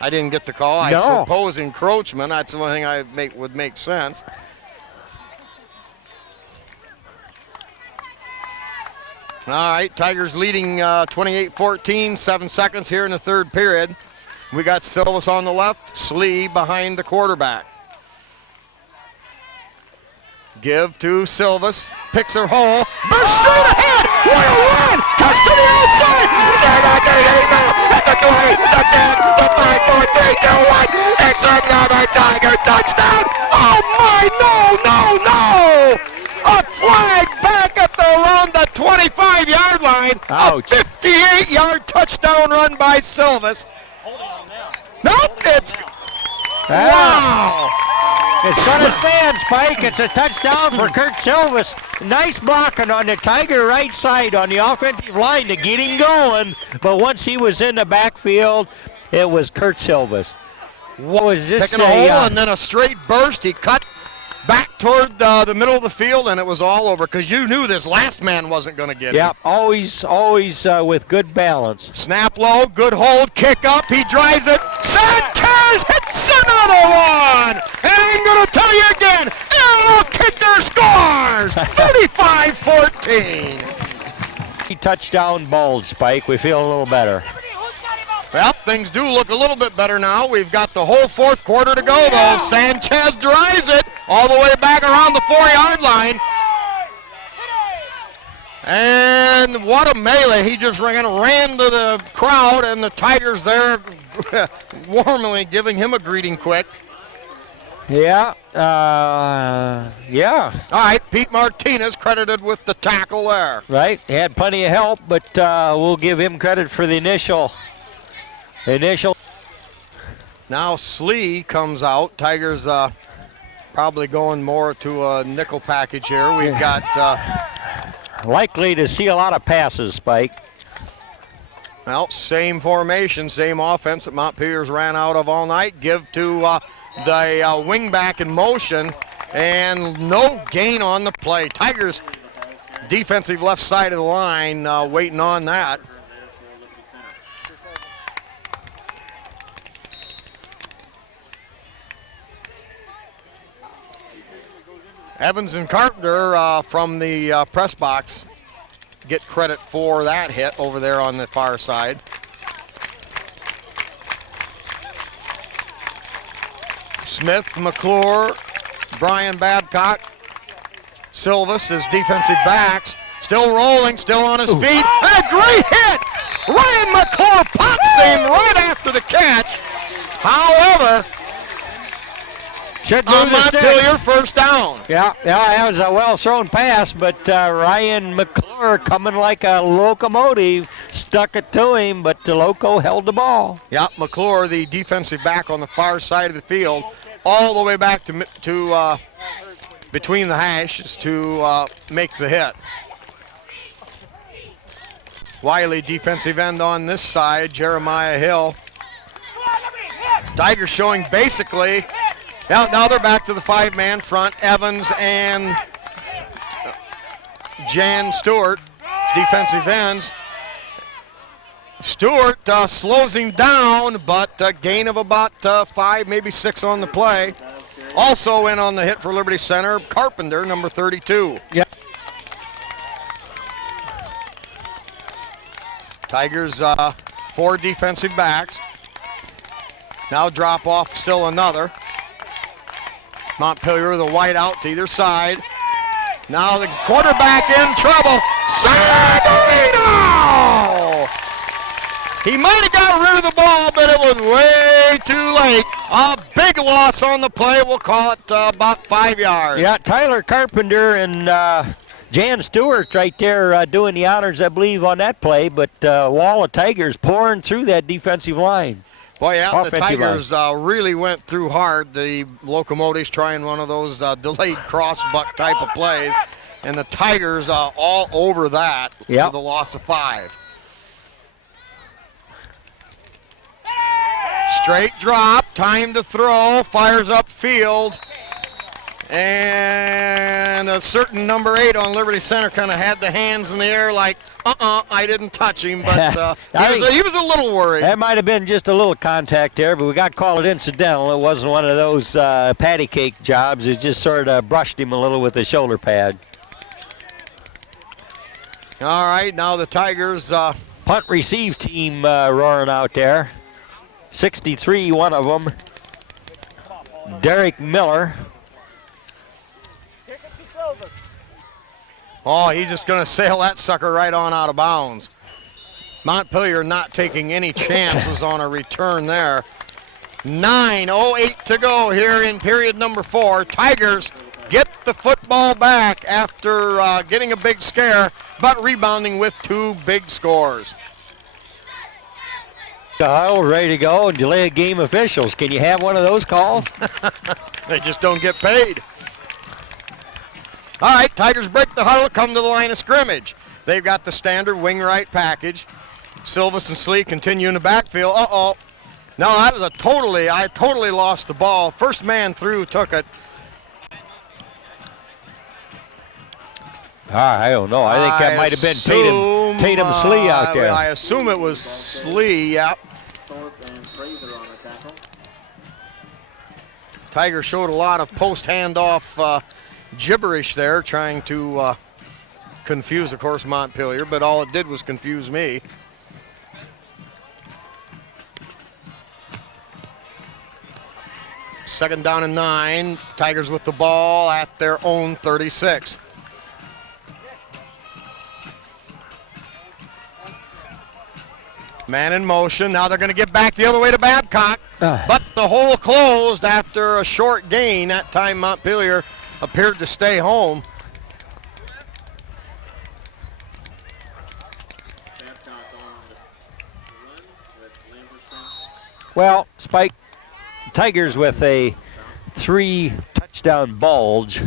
I didn't get the call. I suppose encroachment. That's the only thing would make sense. All right, Tigers leading 28-14, 7 seconds here in the 3rd period. We got Silvas on the left, Slee behind the quarterback. Give to Silvas, picks her hole, bursts straight ahead. What a run! Cuts to the outside. They're not going to get it now. At the 20, the 10, the 5, 4, 3, 2, 1. It's another Tiger touchdown. Oh my, no. A flag back at around the 25-yard line. Ouch. A 58-yard touchdown run by Silvas. Nope, it's... Wow. It's going to stand, Spike. It's a touchdown for Kurt Silvas. Nice blocking on the Tiger right side on the offensive line to get him going. But once he was in the backfield, it was Kurt Silvas. What was this? Picking a hole and then a straight burst. He cut back toward the middle of the field, and it was all over because you knew this last man wasn't going to get it. Yep, always with good balance. Snap low, good hold, kick up. He drives it. Sanchez hits another one. And I'm going to tell you again, Arrow Kicker scores. 35-14. Touchdown bulge, Spike. We feel a little better. Well, things do look a little bit better now. We've got the whole 4th quarter to go, though. Sanchez drives it all the way back around the 4-yard line. And what a melee. He just ran to the crowd, and the Tigers there warmly giving him a greeting quick. Yeah, yeah. All right, Pete Martinez credited with the tackle there. Right, he had plenty of help, but we'll give him credit for the initial. Now Slee comes out. Tigers probably going more to a nickel package here. We've got Likely to see a lot of passes, Spike. well, same formation, same offense that Montpelier's ran out of all night. Give to the wing back in motion, and no gain on the play. Tigers defensive left side of the line waiting on that. Evans and Carpenter from the press box get credit for that hit over there on the far side. Smith, McClure, Brian Babcock, Silvas as defensive backs. Still rolling, still on his feet. And a great hit! Ryan McClure pops him right after the catch. However, on Montpelier, first down. Yeah, that was a well-thrown pass, but Ryan McClure coming like a locomotive, stuck it to him, but the Loco held the ball. Yeah, McClure, the defensive back on the far side of the field, all the way back to between the hashes to make the hit. Wiley, defensive end on this side, Jeremiah Hill. Tigers showing basically. Now they're back to the five-man front. Evans and Jan Stewart, defensive ends. Stewart slows him down, but a gain of about 5, maybe 6 on the play. Also in on the hit for Liberty Center, Carpenter, number 32. Yep. Tigers 4 defensive backs. Now drop off still another. Montpelier the white out to either side. Now the quarterback in trouble. Sagorino! He might have got rid of the ball, but it was way too late. A big loss on the play. We'll call it about 5 yards. Yeah, Tyler Carpenter and Jan Stewart right there doing the honors, I believe, on that play, but wall of Tigers pouring through that defensive line. Well, yeah, the Offensive Tigers really went through hard. The Locomotives trying one of those delayed cross-buck type of plays, and the Tigers all over that for the loss of 5. Straight drop, time to throw, fires upfield. And a certain number 8 on Liberty Center kind of had the hands in the air like, I didn't touch him, but he was a little worried. That might have been just a little contact there, but we got called incidental. It wasn't one of those patty cake jobs. It just sort of brushed him a little with the shoulder pad. All right, now the Tigers. Punt receive team roaring out there. 63, one of them. Derek Miller. Oh, he's just going to sail that sucker right on out of bounds. Montpelier not taking any chances on a return there. 9:08 to go here in period number 4. Tigers get the football back after getting a big scare, but rebounding with 2 big scores. Kyle, ready to go and delay game officials. Can you have one of those calls? They just don't get paid. All right, Tigers break the huddle, come to the line of scrimmage. They've got the standard wing right package. Silvas and Slee continue in the backfield. No, that was I totally lost the ball. First man through took it. I don't know. I think that might have been Tatum Slee out there. I assume it was Slee, yep. Tigers showed a lot of post handoff gibberish there, trying to confuse, of course, Montpelier, but all it did was confuse me. Second down and 9. Tigers with the ball at their own 36. Man in motion. Now they're going to get back the other way to Babcock. But the hole closed after a short gain. That time Montpelier appeared to stay home. Well, Spike, Tigers with a 3 touchdown bulge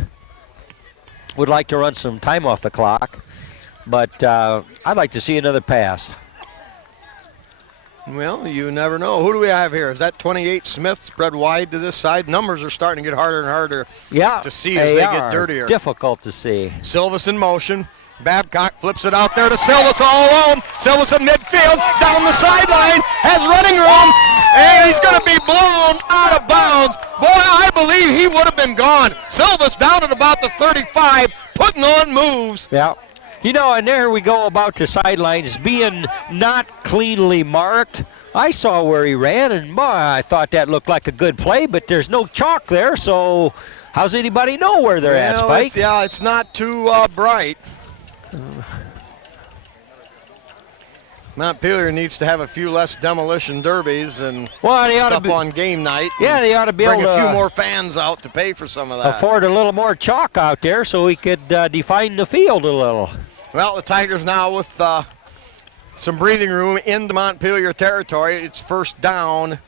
would like to run some time off the clock, but I'd like to see another pass. Well, you never know. Who do we have here? Is that 28 Smith spread wide to this side? Numbers are starting to get harder and harder to see as they get dirtier. Difficult to see. Silvis in motion. Babcock flips it out there to Silvis all alone. Silvis in midfield, down the sideline, has running room, and he's going to be blown out of bounds. Boy, I believe he would have been gone. Silvis down at about the 35, putting on moves. Yeah. You know, and there we go about the sidelines being not cleanly marked. I saw where he ran, and boy, I thought that looked like a good play, but there's no chalk there, so how's anybody know where they're at, Spike? It's not too bright. Montpelier needs to have a few less demolition derbies and stuff on game night. Yeah, they ought to be able to bring a few more fans out to pay for some of that. Afford a little more chalk out there so we could define the field a little. Well, the Tigers now with some breathing room into Montpelier territory. It's first down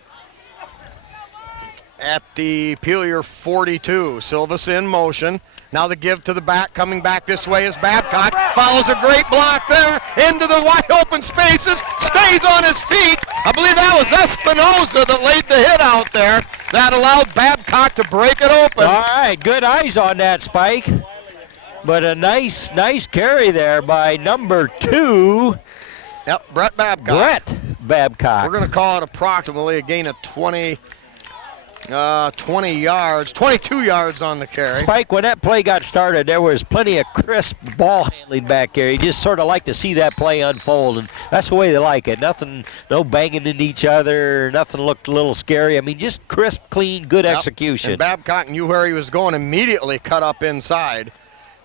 at the Pelier 42. Silvis in motion. Now the give to the back, coming back this way is Babcock. Follows a great block there into the wide open spaces. Stays on his feet. I believe that was Espinoza that laid the hit out there. That allowed Babcock to break it open. All right, good eyes on that, Spike. But a nice carry there by number 2. Yep, Brett Babcock. Brett Babcock. We're going to call it approximately a gain of 20 yards, 22 yards on the carry. Spike, when that play got started, there was plenty of crisp ball handling back there. You just sort of like to see that play unfold, and that's the way they like it. Nothing, no banging into each other, nothing looked a little scary. I mean, just crisp, clean, good execution. And Babcock knew where he was going, immediately cut up inside.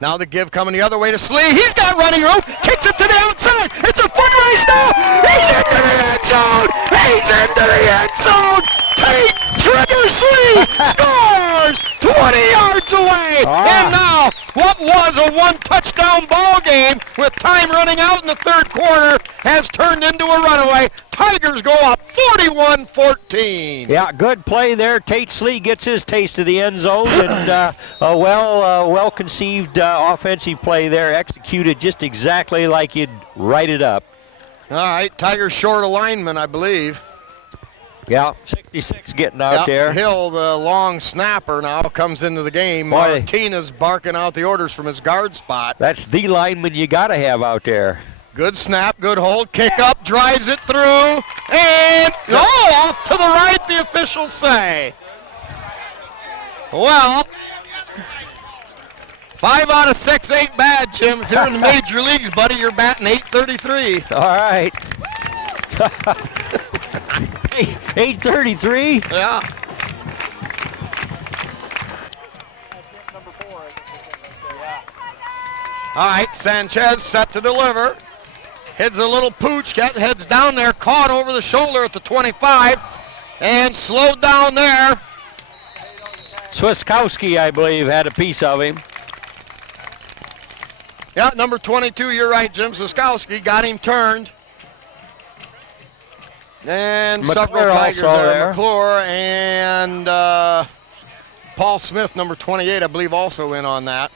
Now the give coming the other way to Slee. He's got running room. Kicks it to the outside. It's a foot race now. He's into the end zone. He's into the end zone. Tate Trigger Slee scores 20 yards away. And now what was a one-touchdown ball game with time running out in the third quarter has turned into a runaway. Tigers go up 41-14. Yeah, good play there. Tate Slee gets his taste of the end zone, and a well-conceived offensive play there, executed just exactly like you'd write it up. All right, Tigers short alignment, I believe. Yeah, 66 getting out there. Hill, the long snapper, now comes into the game. Boy. Martinez barking out the orders from his guard spot. That's the lineman you got to have out there. Good snap, good hold, kick up, drives it through, and off to the right, the officials say. Well, 5 out of 6 ain't bad, Jim. If you're in the major leagues, buddy, you're batting .833. All right. 833? Yeah. All right, Sanchez set to deliver. Heads a little pooch, heads down there, caught over the shoulder at the 25, and slowed down there. Swiskowski, I believe, had a piece of him. Yeah, number 22, you're right, Jim. Swiskowski got him turned. And several Tigers there. McClure and Paul Smith, number 28, I believe, also in on that.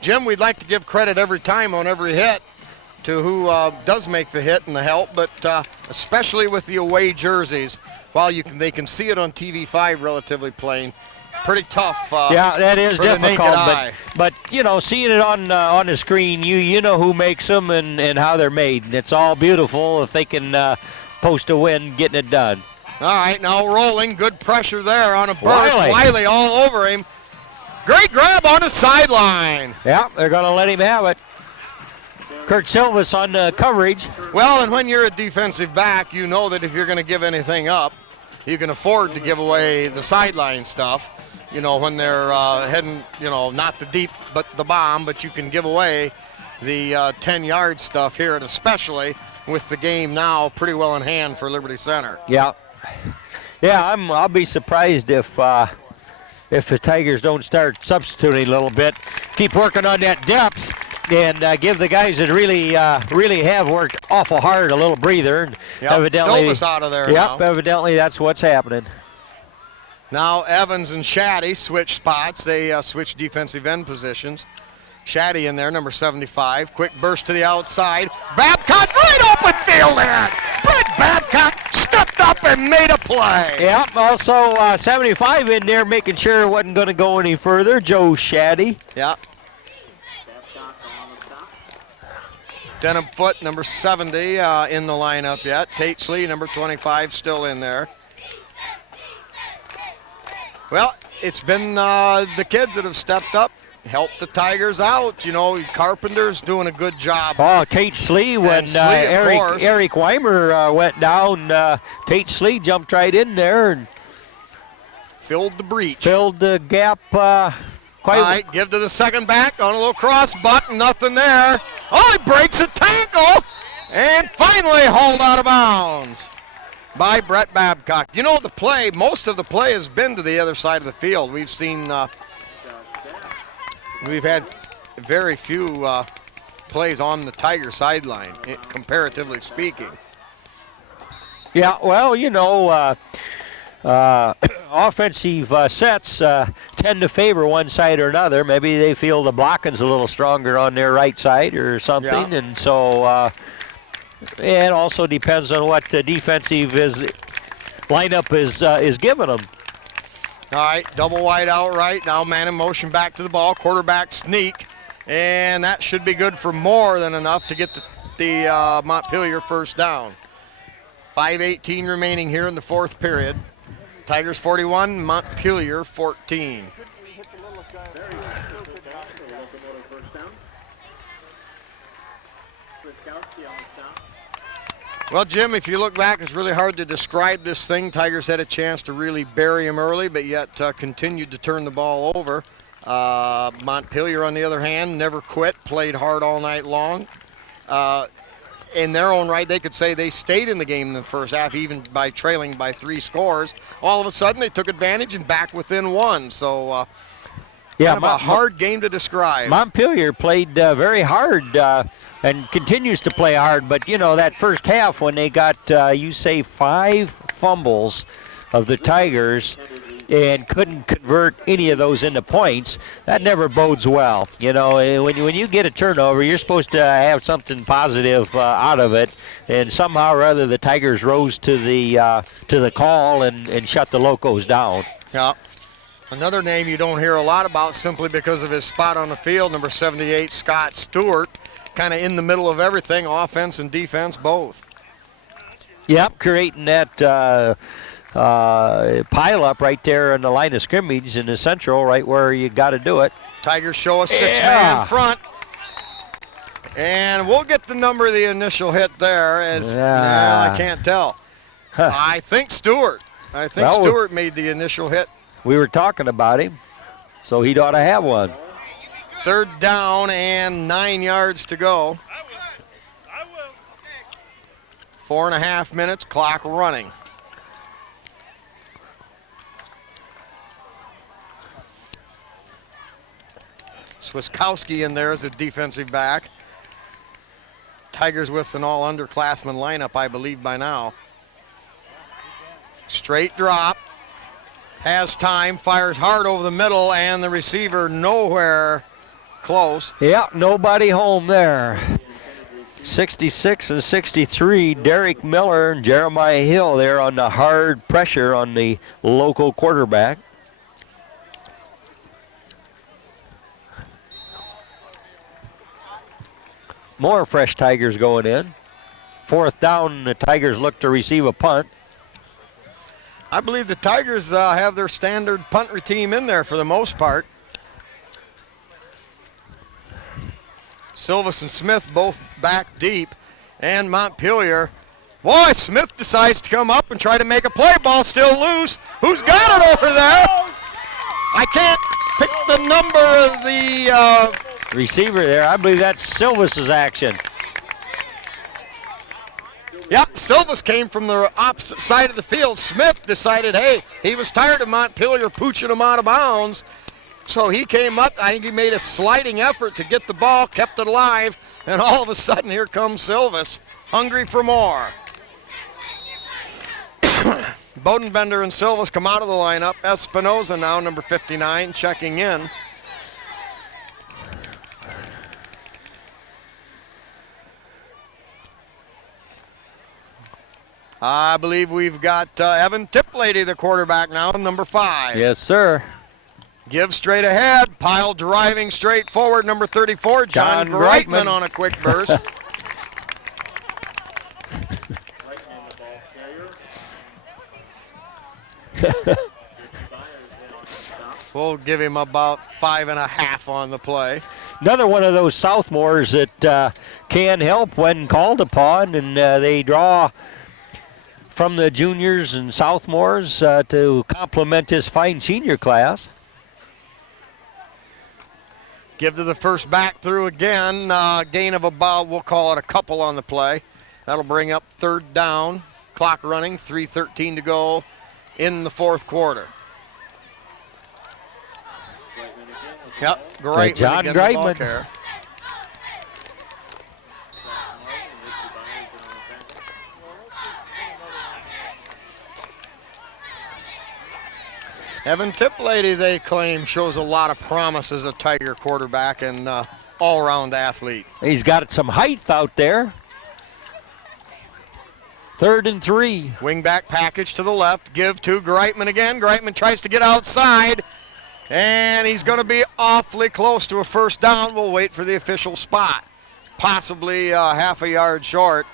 Jim, we'd like to give credit every time on every hit to who does make the hit and the help, but especially with the away jerseys. While they can see it on TV5 relatively plain, pretty tough. Yeah, that is for the difficult. naked eye. But you know, seeing it on the screen, you know who makes them and how they're made, and it's all beautiful if they can post a win getting it done. All right, now rolling, good pressure there on a burst. Wiley all over him. Great grab on the sideline. Yeah, they're going to let him have it. Kurt Silvis on the coverage. Well, and when you're a defensive back, you know that if you're going to give anything up, you can afford to give away the sideline stuff. You know, when they're heading, you know, not the deep, but the bomb, but you can give away the 10-yard stuff here, and especially with the game now pretty well in hand for Liberty Center. Yeah. Yeah, I'll be surprised if the Tigers don't start substituting a little bit. Keep working on that depth and give the guys that really have worked awful hard a little breather. And evidently, Silvis out of there now. Evidently that's what's happening. Now Evans and Shaddy switch spots. They switch defensive end positions. Shaddy in there, number 75. Quick burst to the outside. Babcock right open field there. Brett Babcock stepped up and made a play. Yeah, also 75 in there making sure it wasn't going to go any further. Joe Shaddy. Yeah. Denham Foot, number 70, in the lineup yet. Tate Slee, number 25, still in there. Well, it's been the kids that have stepped up, helped the Tigers out. You know, Carpenter's doing a good job. Oh, Tate Slee, when Eric Weimer went down, Tate Slee jumped right in there and filled the breach. Filled the gap quite All right, give to the second back on a little cross butt, nothing there. Oh, he breaks a tackle and finally hauled out of bounds by Brett Babcock. You know, the play, most of the play has been to the other side of the field. We've seen, we've had very few plays on the Tiger sideline, comparatively speaking. Yeah, well, you know, offensive sets tend to favor one side or another. Maybe they feel the blocking's a little stronger on their right side or something, Yeah. and so it also depends on what the defensive lineup is giving them. All right, double wide out right. Now man in motion back to the ball. Quarterback sneak. And that should be good for more than enough to get the Montpelier first down. 5:18 remaining here in the fourth period. Tigers 41, Montpelier 14. Well, Jim, if you look back, it's really hard to describe this thing. Tigers had a chance to really bury him early, but yet continued to turn the ball over. Montpelier, on the other hand, never quit, played hard all night long. In their own right, they could say they stayed in the game in the first half, even by trailing by 3 scores. All of a sudden, they took advantage and back within 1. So, kind of a hard game to describe. Montpelier played very hard and continues to play hard, but you know that first half when they got you say 5 fumbles of the Tigers and couldn't convert any of those into points, that never bodes well. You know, when you get a turnover, you're supposed to have something positive out of it, and somehow or other the Tigers rose to the call and shut the Locos down. Yeah. Another name you don't hear a lot about simply because of his spot on the field, number 78, Scott Stewart, kind of in the middle of everything, offense and defense both. Yep, creating that pile up right there in the line of scrimmage in the central, right where you got to do it. Tigers show a 6-man front. And we'll get the number of the initial hit there as I can't tell. I think Stewart. Stewart made the initial hit. We were talking about him, so he'd ought to have one. 3rd down and 9 yards to go. 4.5 minutes, clock running. Swiskowski in there as a defensive back. Tigers with an all-underclassmen lineup, I believe, by now. Straight drop. Has time, fires hard over the middle, and the receiver nowhere close. Yeah, nobody home there. 66 and 63, Derek Miller and Jeremiah Hill there on the hard pressure on the local quarterback. More fresh Tigers going in. 4th down, the Tigers look to receive a punt. I believe the Tigers have their standard punt team in there for the most part. Silvis and Smith both back deep. And Montpelier. Boy, Smith decides to come up and try to make a play. Ball still loose. Who's got it over there? I can't pick the number of the receiver there. I believe that's Silvis's action. Yep, Silvas came from the opposite side of the field. Smith decided, hey, he was tired of Montpelier pooching him out of bounds. So he came up. I think he made a sliding effort to get the ball, kept it alive, and all of a sudden here comes Silvas, hungry for more. Bodenbender and Silvas come out of the lineup. Espinoza now, number 59, checking in. I believe we've got Evan Tiplady, the quarterback now, number 5. Yes, sir. Give straight ahead. Pile driving straight forward, number 34, John Greitman on a quick burst. We'll give him about 5.5 on the play. Another one of those sophomores that can help when called upon, and they draw from the juniors and sophomores to complement his fine senior class. Give to the first back through again. Gain of about, we'll call it a couple on the play. That'll bring up third down. Clock running, 3:13 to go in the fourth quarter. Yep, Greitman. John Greitman. Evan Tiplady, they claim, shows a lot of promise as a Tiger quarterback and all-around athlete. He's got some height out there. 3rd and 3. Wingback package to the left. Give to Greitman again. Greitman tries to get outside, and he's going to be awfully close to a first down. We'll wait for the official spot. Possibly half a yard short.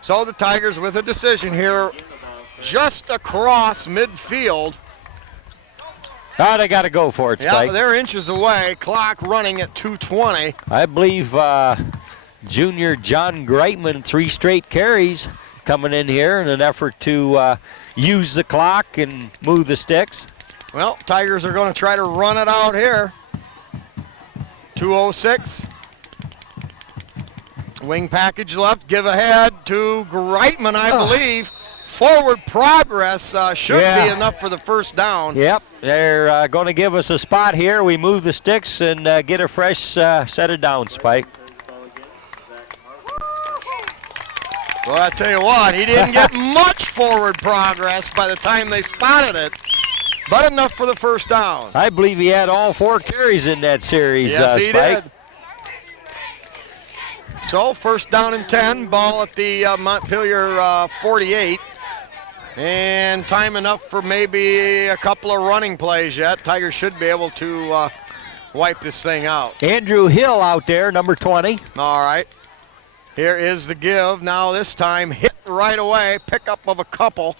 So the Tigers with a decision here just across midfield. Oh, they got to go for it, Spike. Yeah, they're inches away. Clock running at 2:20. I believe junior John Greitman, 3 straight carries coming in here in an effort to use the clock and move the sticks. Well, Tigers are going to try to run it out here. 2:06. Wing package left. Give ahead to Greitman, I believe. Forward progress should be enough for the first down. Yep, they're going to give us a spot here. We move the sticks and get a fresh set of downs, Spike. Well, I tell you what, he didn't get much forward progress by the time they spotted it, but enough for the first down. I believe he had all 4 carries in that series, yes, he Spike. did. So, first down and 10, ball at the Montpelier 48. And time enough for maybe a couple of running plays yet. Tigers should be able to wipe this thing out. Andrew Hill out there, number 20. All right. Here is the give. Now this time hit right away. Pickup of a couple.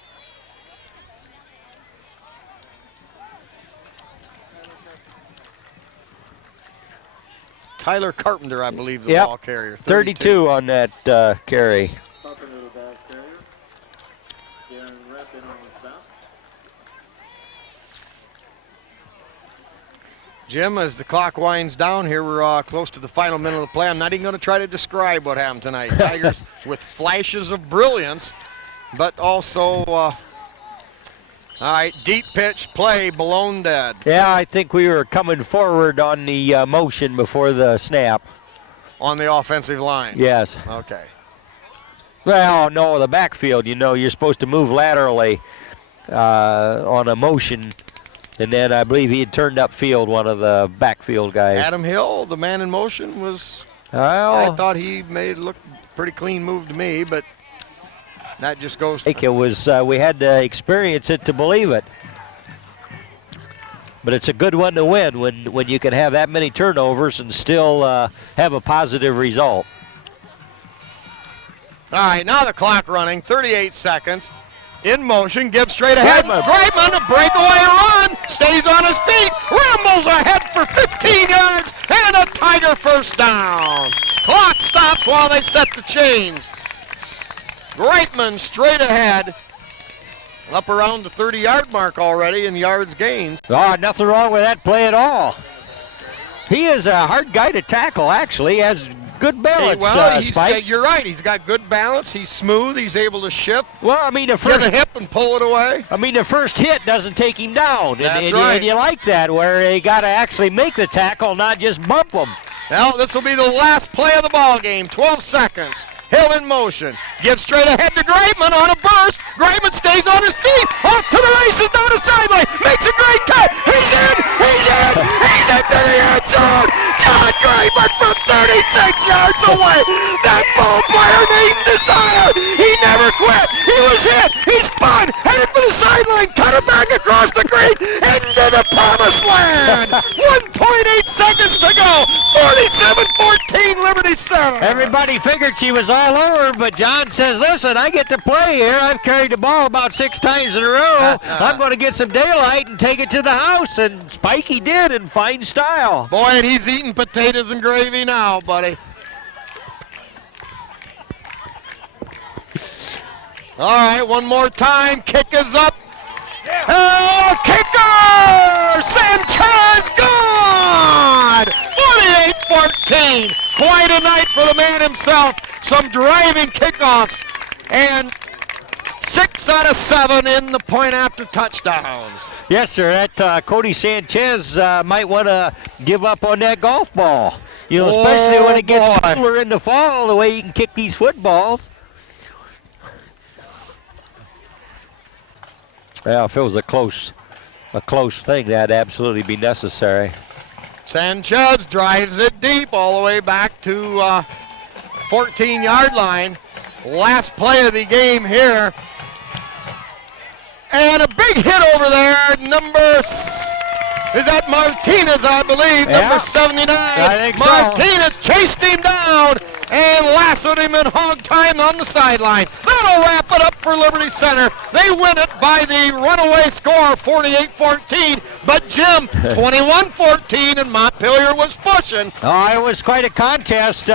Tyler Carpenter, I believe, the ball carrier. 32 on that carry. Jim, as the clock winds down here, we're close to the final minute of the play. I'm not even going to try to describe what happened tonight. Tigers with flashes of brilliance, but also, all right, deep pitch play, blown dead. Yeah, I think we were coming forward on the motion before the snap. On the offensive line? Yes. Okay. Well, no, the backfield, you know, you're supposed to move laterally on a motion. And then I believe he had turned upfield, one of the backfield guys. Adam Hill, the man in motion, was, well, I thought he made it look pretty clean move to me, but that just goes to. I think it was, we had to experience it to believe it. But it's a good one to win when you can have that many turnovers and still have a positive result. All right, now the clock running, 38 seconds. In motion, gives straight ahead. Greitman, a breakaway run, stays on his feet, rambles ahead for 15 yards, and a Tiger first down. Clock stops while they set the chains. Greitman straight ahead, up around the 30-yard mark already in yards gained. Oh, nothing wrong with that play at all. He is a hard guy to tackle, actually. Has good balance, Spike. you're right. He's got good balance. He's smooth. He's able to shift. Well, I mean, the Get first a hip and pull it away. I mean, the first hit doesn't take him down. That's and right. And you like that, where you got to actually make the tackle, not just bump him. Well, this will be the last play of the ball game. 12 seconds. Hill in motion. Gives straight ahead to Greitman on a burst. Greitman stays on his feet. Off to the races down the sideline. Makes a great cut. He's in. He's in. He's into the end zone. John Greitman from 36 yards away. That ball player named Desire. He never quit. He was hit. He spun. Headed for the sideline. Cut it back across the green. Into the promised land. 1.8 seconds to go. 47-14 Liberty Center. Everybody figured she was all over, but John says, listen, I get to play here. I've carried the ball about 6 times in a row. I'm going to get some daylight and take it to the house. And Spikey did in fine style. Boy, and he's eating potatoes and gravy now, buddy. All right, one more time. Kick is up. Oh, kicker! Sanchez gone! 48-14. Quite a night for the man himself. Some driving kickoffs. And 6 out of 7 in the point after touchdowns. Yes, sir. That Cody Sanchez might want to give up on that golf ball. You know, especially when it gets cooler in the fall, the way you can kick these footballs. Well, if it was a close thing, that'd absolutely be necessary. Sanchez drives it deep all the way back to 14-yard line. Last play of the game here. And a big hit over there. Is that Martinez, I believe? Yeah. Number 79. I think so. Martinez chased him down and lassoed him in hog time on the sideline. That'll wrap it up for Liberty Center. They win it by the runaway score, 48-14. But Jim, 21-14, and Montpelier was pushing. Oh, it was quite a contest.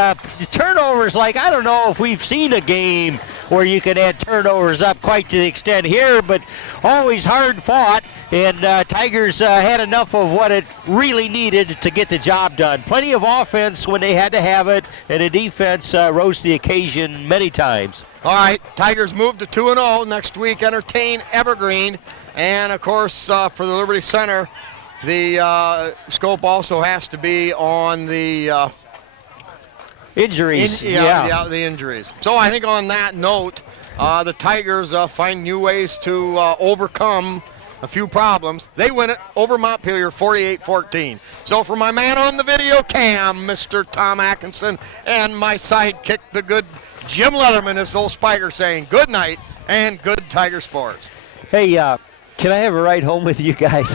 Turnovers, like, I don't know if we've seen a game where you can add turnovers up quite to the extent here, but always hard fought. And Tigers had enough of what it really needed to get the job done. Plenty of offense when they had to have it, and the defense rose to the occasion many times. All right, Tigers move to 2-0. Next week, entertain Evergreen. And, of course, for the Liberty Center, the scope also has to be on the injuries. The injuries. So I think on that note, the Tigers find new ways to overcome a few problems. They win it over Montpelier 48-14. So for my man on the video cam, Mr. Tom Atkinson, and my sidekick, the good Jim Letterman, this old Spiker, saying good night and good Tiger Sports. Hey, can I have a ride home with you guys?